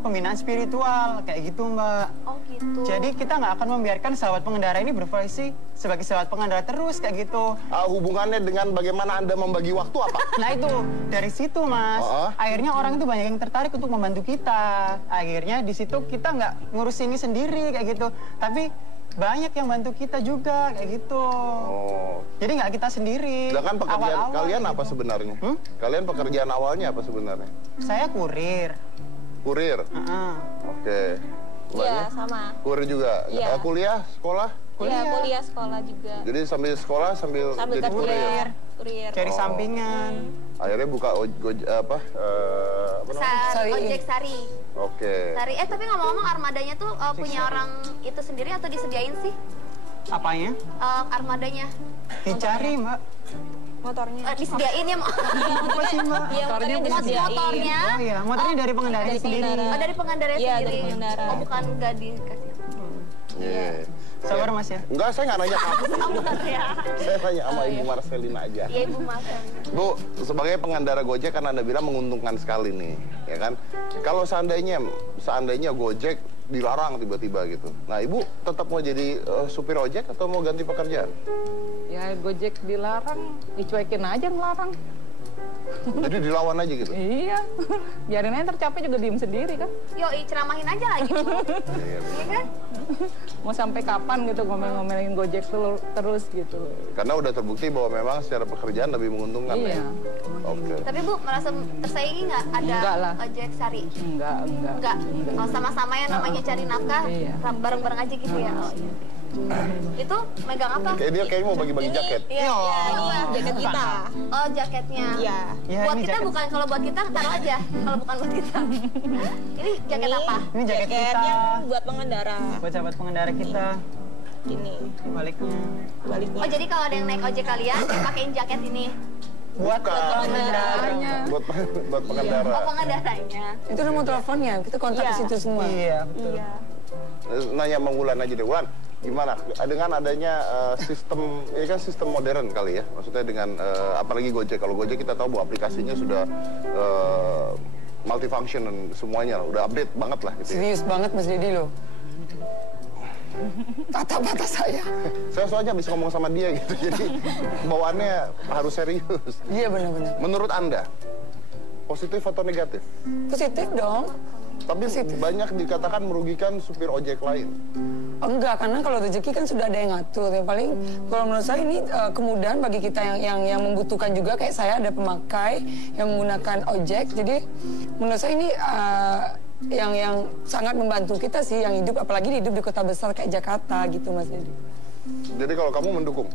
pembinaan spiritual kayak gitu, Mbak. Oh gitu. Jadi kita nggak akan membiarkan sahabat pengendara ini berprofesi sebagai sahabat pengendara terus kayak gitu. Hubungannya dengan bagaimana Anda membagi waktu apa? Nah itu dari situ, Mas. Akhirnya orang itu banyak yang tertarik untuk membantu kita. Akhirnya di situ kita nggak ngurus ini sendiri kayak gitu. Tapi banyak yang bantu kita juga kayak gitu. Jadi nggak kita sendiri. Sedangkan pekerjaan kalian gitu. Apa sebenarnya? Kalian pekerjaan awalnya apa sebenarnya? Saya kurir. Kurir? Oke. Iya, sama. Kurir juga? Iya. Kuliah? Sekolah? Iya, kuliah sekolah juga. Jadi sambil sekolah sambil jadi kurir? Kurir. Cari sampingan. Akhirnya buka ojek Sari. Oke. Sari. Tapi ngomong-ngomong armadanya tuh punya orang itu sendiri atau disediain sih? Apanya? Armadanya. Dicari, Mbak. Motornya. Disediain ya, Apa sih, Mbak? Iya, motornya disediain. Motornya. Oh iya, motornya dari pengendara sendiri. Dari pengendara Iya, sendiri. dari pengendara. Oh, bukan nggak dikasih. Iya. Sabar, Mas ya. Enggak, saya nggak nanya kamu. Sabar ya. Saya tanya sama Ibu Marcelina aja. Iya, Ibu Marcelina. Bu, sebagai pengendara Gojek kan Anda bilang menguntungkan sekali nih, ya kan? Kalau seandainya Gojek dilarang tiba-tiba gitu. Nah, Ibu tetap mau jadi supir ojek atau mau ganti pekerjaan? Ya Gojek dilarang, dicuekin aja ngelarang. Jadi dilawan aja gitu? Iya, biarin aja tercapai juga diem sendiri kan. Yoi, ceramahin aja lagi, Bu. Iya kan? Mau sampai kapan gitu ngomel-ngomelin Gojek terus gitu. Karena udah terbukti bahwa memang secara pekerjaan lebih menguntungkan. Iya. Ya? Oke. Tapi Bu, merasa tersaingi nggak ada Enggak lah. ojek Sari? Enggak. Enggak. Kalau sama-sama ya namanya cari nafkah, Iya. bareng-bareng aja gitu ya. Oh, iya. Itu megang apa? Kayak dia kayaknya mau bagi-bagi jaket. Iya, ini jaket kita. Oh, jaketnya. Iya. Ya, Buat ini kita jaket. bukan, kalau buat kita taruh aja. Kalau bukan buat kita. Ini jaket apa? Ini jaket kita. yang buat pengendara. Buat sahabat pengendara kita. Ini Baliknya. baliknya. Oh, jadi kalau ada yang naik ojek kalian, pakein jaket ini. Buat pengendaranya. Buat pengendara. Oh, pengendaranya. Itu nomor teleponnya, kita kontak ke situ semua. Iya, betul. Iya. Nanya sama Wulan aja deh, Wulan. Gimana dengan adanya sistem, ini kan sistem modern kali ya, maksudnya dengan apalagi Gojek. Kalau Gojek kita tahu bahwa aplikasinya sudah multifunction dan semuanya udah update banget lah gitu ya. Serius banget Mas Dedi loh. Tatap mata saya. Saya soalnya bisa ngomong sama dia gitu, jadi bawaannya harus serius. Iya benar-benar. Menurut Anda, positif atau negatif? Positif dong. Tapi banyak dikatakan merugikan supir ojek lain. Enggak, karena kalau rezeki kan sudah ada yang ngatur. Yang paling kalau menurut saya ini kemudahan bagi kita yang membutuhkan juga, kayak saya ada pemakai yang menggunakan ojek. Jadi menurut saya ini yang sangat membantu kita sih yang hidup, apalagi hidup di kota besar kayak Jakarta gitu Mas Dedi. Jadi kalau kamu mendukung?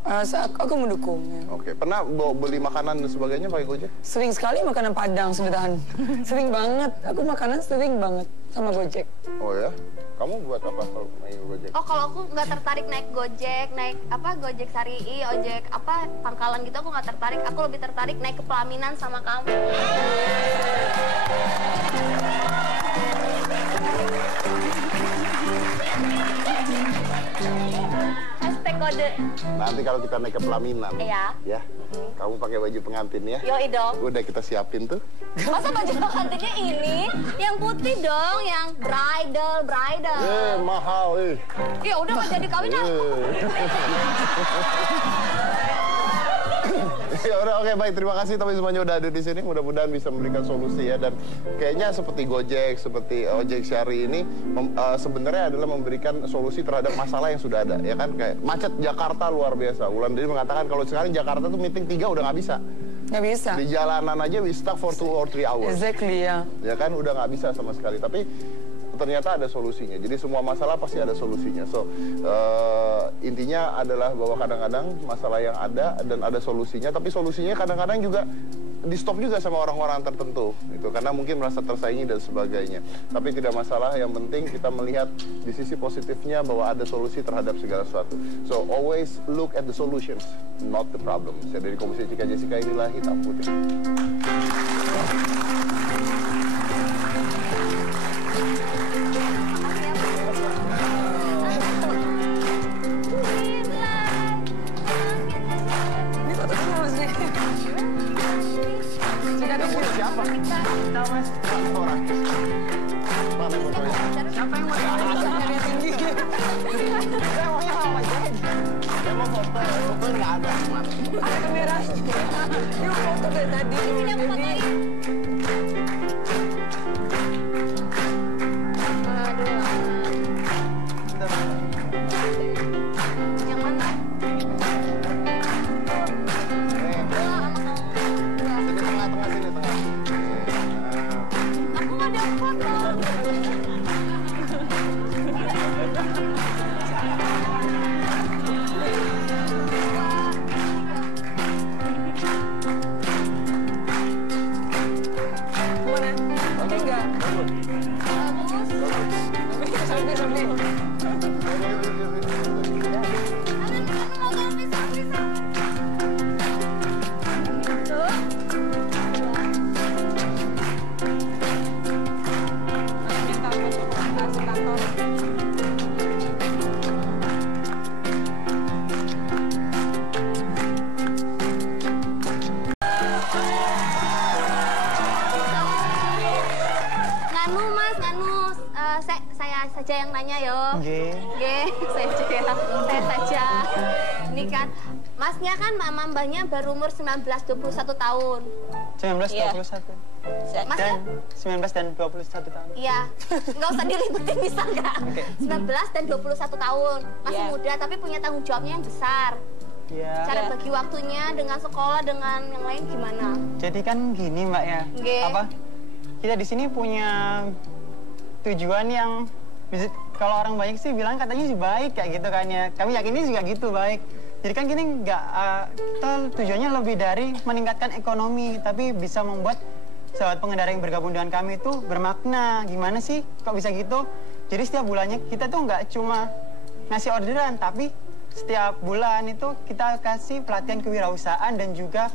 Aku mendukung. Ya. Oke, pernah beli makanan dan sebagainya pakai Gojek? Sering sekali makanan Padang sederhana. Sering banget. Aku makanan sering banget sama Gojek. Oh ya? Kamu buat apa kalau naik Gojek? Oh, kalau aku nggak tertarik naik Gojek, naik apa Gojek Sari, ojek apa pangkalan gitu, aku nggak tertarik. Aku lebih tertarik naik ke pelaminan sama kamu. Hashtag kode. Nanti kalau kita naik ke pelaminan, Iya. ya, kamu pakai baju pengantin ya? Yoi dong. Udah kita siapin tuh. Masa baju pengantinnya ini? Yang putih dong, yang bridal. Mahal, Ya udah nggak jadi kawin aku. Ya udah, oke, baik, terima kasih tapi semuanya udah ada di sini. Mudah-mudahan bisa memberikan solusi ya, dan kayaknya seperti Gojek, seperti ojek Syari ini sebenarnya adalah memberikan solusi terhadap masalah yang sudah ada, ya kan? Kayak macet Jakarta luar biasa. Wulan Dedi mengatakan kalau sekarang Jakarta tuh meeting 3 udah nggak bisa. Nggak bisa. Di jalanan aja we stuck for 2 or 3 hours. Exactly ya. Ya kan, udah nggak bisa sama sekali. Tapi ternyata ada solusinya. Jadi semua masalah pasti ada solusinya. So intinya adalah bahwa kadang-kadang masalah yang ada dan ada solusinya, tapi solusinya kadang-kadang juga di stop juga sama orang-orang tertentu itu karena mungkin merasa tersaingi dan sebagainya. Tapi tidak masalah, yang penting kita melihat di sisi positifnya bahwa ada solusi terhadap segala sesuatu. So always look at the solutions, not the problems. Saya dari Komisi Cika Jessica, inilah Hitam Putih. Ini foto semua Mas Dedi. Siapa Kita mas. Orang. Mana fotonya? Siapa yang mau yang tinggi? Saya maunya apa aja? Saya mau foto, foto nggak ada. Ada kamera. Yuk foto dari tadi. Sini aku fotoin. Yang mana? Sini tengah-tengah, sini tengah. Aku nggak ada foto. Mana? Oke enggak? Sampai. Minta foto presentasi kantor. Nganu mas, nganu. Saya saja yang nanya yo. Oke. Saya saja. Ini kan, masnya kan mbahnya baru umur 19-21 tahun. 19, Iya. 21. Masnya? Dan 19 dan 21 tahun. Iya, nggak usah diliputin bisa nggak? 19 dan 21 tahun. Masih Iya. muda tapi punya tanggung jawabnya yang besar. Iya. Cara bagi waktunya dengan sekolah, dengan yang lain gimana? Jadi kan gini Mbak ya. Nge. Apa? Kita di sini punya tujuan yang kalau orang banyak sih bilang katanya sih baik kayak gitu kan ya. Kami yakinnya juga gitu baik. Jadi kan gini nggak kita tujuannya lebih dari meningkatkan ekonomi, tapi bisa membuat sahabat pengendara yang bergabung dengan kami itu bermakna. Gimana sih kok bisa gitu? Jadi setiap bulannya kita tuh nggak cuma ngasih orderan, tapi setiap bulan itu kita kasih pelatihan kewirausahaan dan juga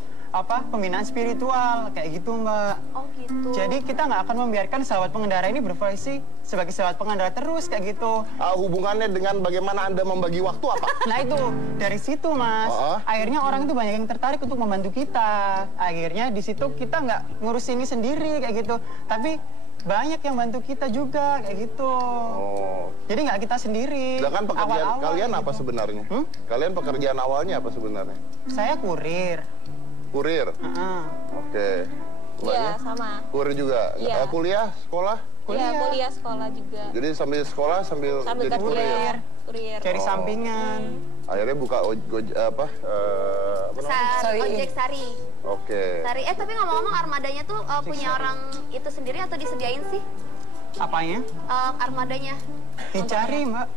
pembinaan spiritual kayak gitu Mbak. Oh gitu. Jadi kita nggak akan membiarkan sahabat pengendara ini berprofesi sebagai sahabat pengendara terus kayak gitu. Hubungannya dengan bagaimana Anda membagi waktu apa? Nah itu dari situ Mas. Akhirnya orang itu banyak yang tertarik untuk membantu kita. Akhirnya di situ kita nggak ngurus ini sendiri kayak gitu. Tapi banyak yang bantu kita juga kayak gitu. Oh. Jadi nggak kita sendiri. Sedangkan pekerjaan Awal-awal kalian kayak apa gitu. sebenarnya? Kalian pekerjaan awalnya apa sebenarnya? Saya kurir. Kurir. Heeh. Oke. Mbaknya? Iya, sama. Kurir juga. Iya. Kuliah, sekolah? Iya, kuliah sekolah juga. Jadi sambil sekolah sambil Sambil jadi kurir. kuliah. Kurir. Cari sampingan. Akhirnya buka apa namanya? Ojek Sari. Oke. Sari. Tapi ngomong-ngomong armadanya tuh punya orang itu sendiri atau disediain sih? Apanya? Armadanya. Dicari Mbak.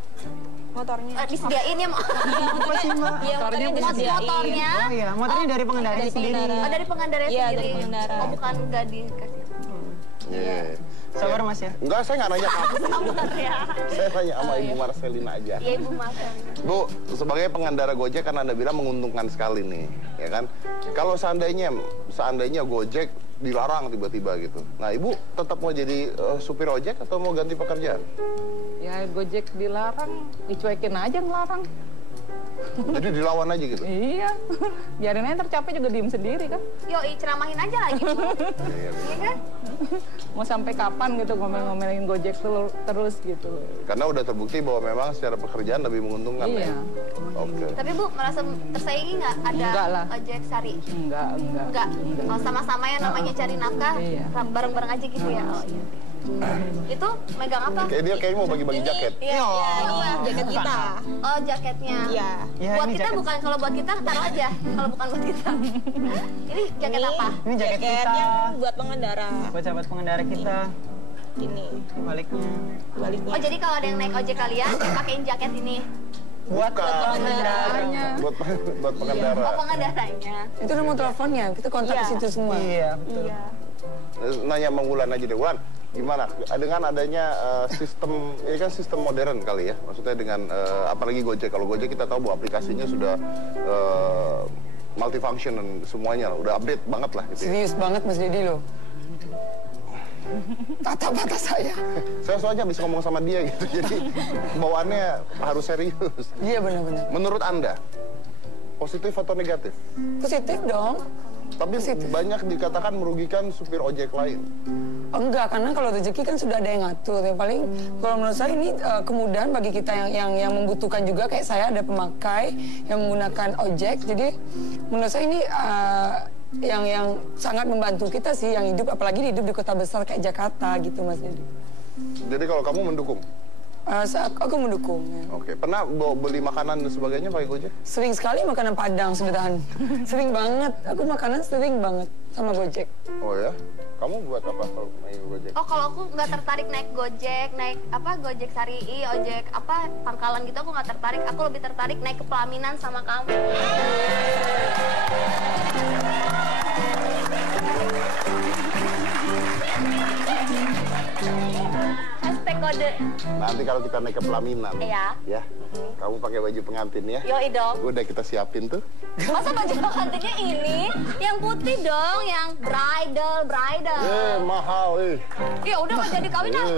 Motornya. Disediain ya, Mak? Apa sih Mbak? Iya, motornya disediain. Motornya. Oh iya, motornya dari pengendaranya dari sendiri. pengendara. Oh, dari pengendara Iya, sendiri. dari pengendara. Oh, bukan nggak dikasih. Iya. Sabar Mas ya. Enggak, saya nggak nanya kamu. Sabar ya. Saya tanya sama Ibu Marcelina aja. Iya, Ibu Marcel. Bu, sebagai pengendara Gojek kan Anda bilang menguntungkan sekali nih, ya kan? Kalau seandainya Gojek dilarang tiba-tiba gitu. Nah, Ibu tetap mau jadi supir ojek atau mau ganti pekerjaan? Ya Gojek dilarang, dicuekin aja ngelarang. Jadi dilawan aja gitu? Iya, biarin aja tercapai juga diem sendiri kan. Yoi, ceramahin aja lagi, Bu. Iya. Iya kan? Mau sampai kapan gitu ngomel-ngomelin Gojek terus gitu. Karena udah terbukti bahwa memang secara pekerjaan lebih menguntungkan Iya. ya? Oke. Tapi Bu, merasa tersaingi nggak ada Enggak lah. ojek Sari? Enggak. Enggak. Oh, sama-sama ya namanya cari nafkah, Iya. bareng-bareng aja gitu ya? Oh iya. Itu megang apa? Kayak dia kayaknya mau bagi-bagi jaket. Iya, iya. Jaket kita. Oh, jaketnya. Iya. Ya, Buat ini kita jaket. bukan, kalau buat kita taruh aja. Kalau bukan buat kita. Ini jaket apa? Ini jaket kita. Jaketnya buat pengendara. Buat sahabat pengendara kita. Ini Baliknya. baliknya. Oh, jadi kalau ada yang naik ojek kalian, pakein jaket ini. Buat pengendaranya. Buat pengendara. Oh, pengendaranya. Itu nomor teleponnya, kita kontak ke situ semua. Iya, betul. Iya. Nanya Bang Wulan aja deh, Wulan. Gimana dengan adanya sistem, ini kan sistem modern kali ya, maksudnya dengan apalagi Gojek. Kalau Gojek kita tahu bahwa aplikasinya sudah multifunction dan semuanya udah update banget lah gitu ya. Serius banget Mas Didi loh. Tata-tata saya. Saya soalnya habis ngomong sama dia gitu, jadi bawaannya harus serius. Iya benar-benar. Menurut Anda, positif atau negatif? Positif dong. Tapi banyak dikatakan merugikan supir ojek lain. Enggak, karena kalau rezeki kan sudah ada yang ngatur. Yang paling kalau menurut saya ini kemudahan bagi kita yang membutuhkan juga, kayak saya ada pemakai yang menggunakan ojek. Jadi menurut saya ini yang sangat membantu kita sih, yang hidup, apalagi hidup di kota besar kayak Jakarta gitu, Mas Dedi. Jadi kalau kamu mendukung? Aku mendukung. Ya. Oke, pernah beli makanan dan sebagainya pakai Gojek? Sering sekali makanan Padang, sederhana. Sering banget. Aku makanan sering banget sama Gojek. Oh ya? Kamu buat apa kalau naik Gojek? Oh, kalau aku nggak tertarik naik Gojek, naik apa Gojek Sarii, ojek apa pangkalan gitu aku nggak tertarik. Aku lebih tertarik naik ke pelaminan sama kamu. Hashtag kode. Nanti kalau kita naik ke pelaminan, Iya. ya, kamu pakai baju pengantin ya? Yoi dong. Udah kita siapin tuh. Masa baju pengantinnya ini? Yang putih dong, yang bridal. Mahal Ya udah nggak jadi kawin ah.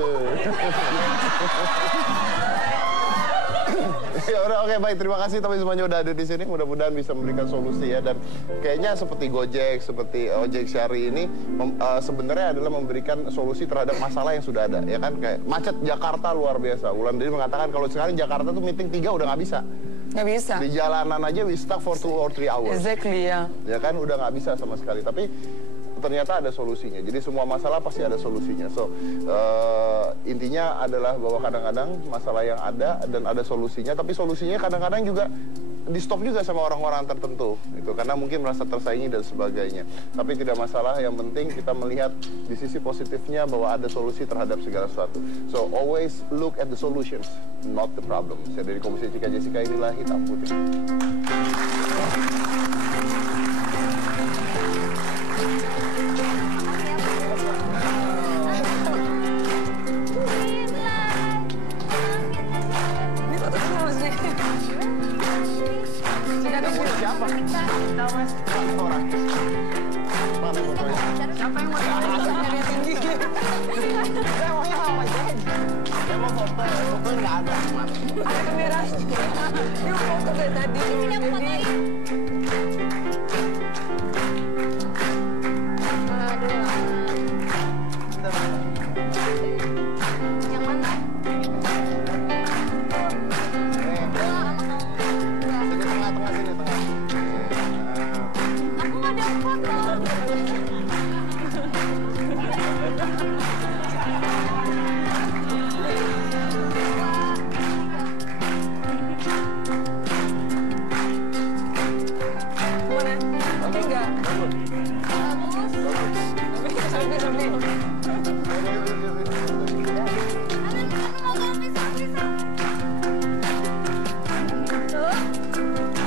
Ya udah, oke, baik, terima kasih tapi semuanya udah ada di sini. Mudah-mudahan bisa memberikan solusi ya. Dan kayaknya seperti Gojek, seperti ojek syari ini sebenarnya adalah memberikan solusi terhadap masalah yang sudah ada, ya kan? Kayak macet Jakarta luar biasa. Wulandari mengatakan kalau sekarang Jakarta tuh meeting 3 udah nggak bisa. Nggak bisa. Di jalanan aja we stuck for 2 or 3 hours. Exactly, ya. Ya kan, udah nggak bisa sama sekali. Tapi ternyata ada solusinya. Jadi semua masalah pasti ada solusinya. So intinya adalah bahwa kadang-kadang masalah yang ada dan ada solusinya, tapi solusinya kadang-kadang juga di stop juga sama orang-orang tertentu itu karena mungkin merasa tersaingi dan sebagainya. Tapi tidak masalah, yang penting kita melihat di sisi positifnya bahwa ada solusi terhadap segala sesuatu. So always look at the solutions, not the problem. Saya dari Komisi Cika Jessica, inilah Hitam Putih. Siapa? Mas. Orang. Mana fotonya? Siapa yang mau yang tinggi? Saya maunya sama Jen. Saya mau foto, foto nggak ada. Ada kameranya. Ini foto dari tadi. Ini aku fotoin. Yang mana? Tengah-tengah sini, tengah. Aku nggak ada foto. Mana? Oke, enggak? Sambil. Mau selfie. Tuh.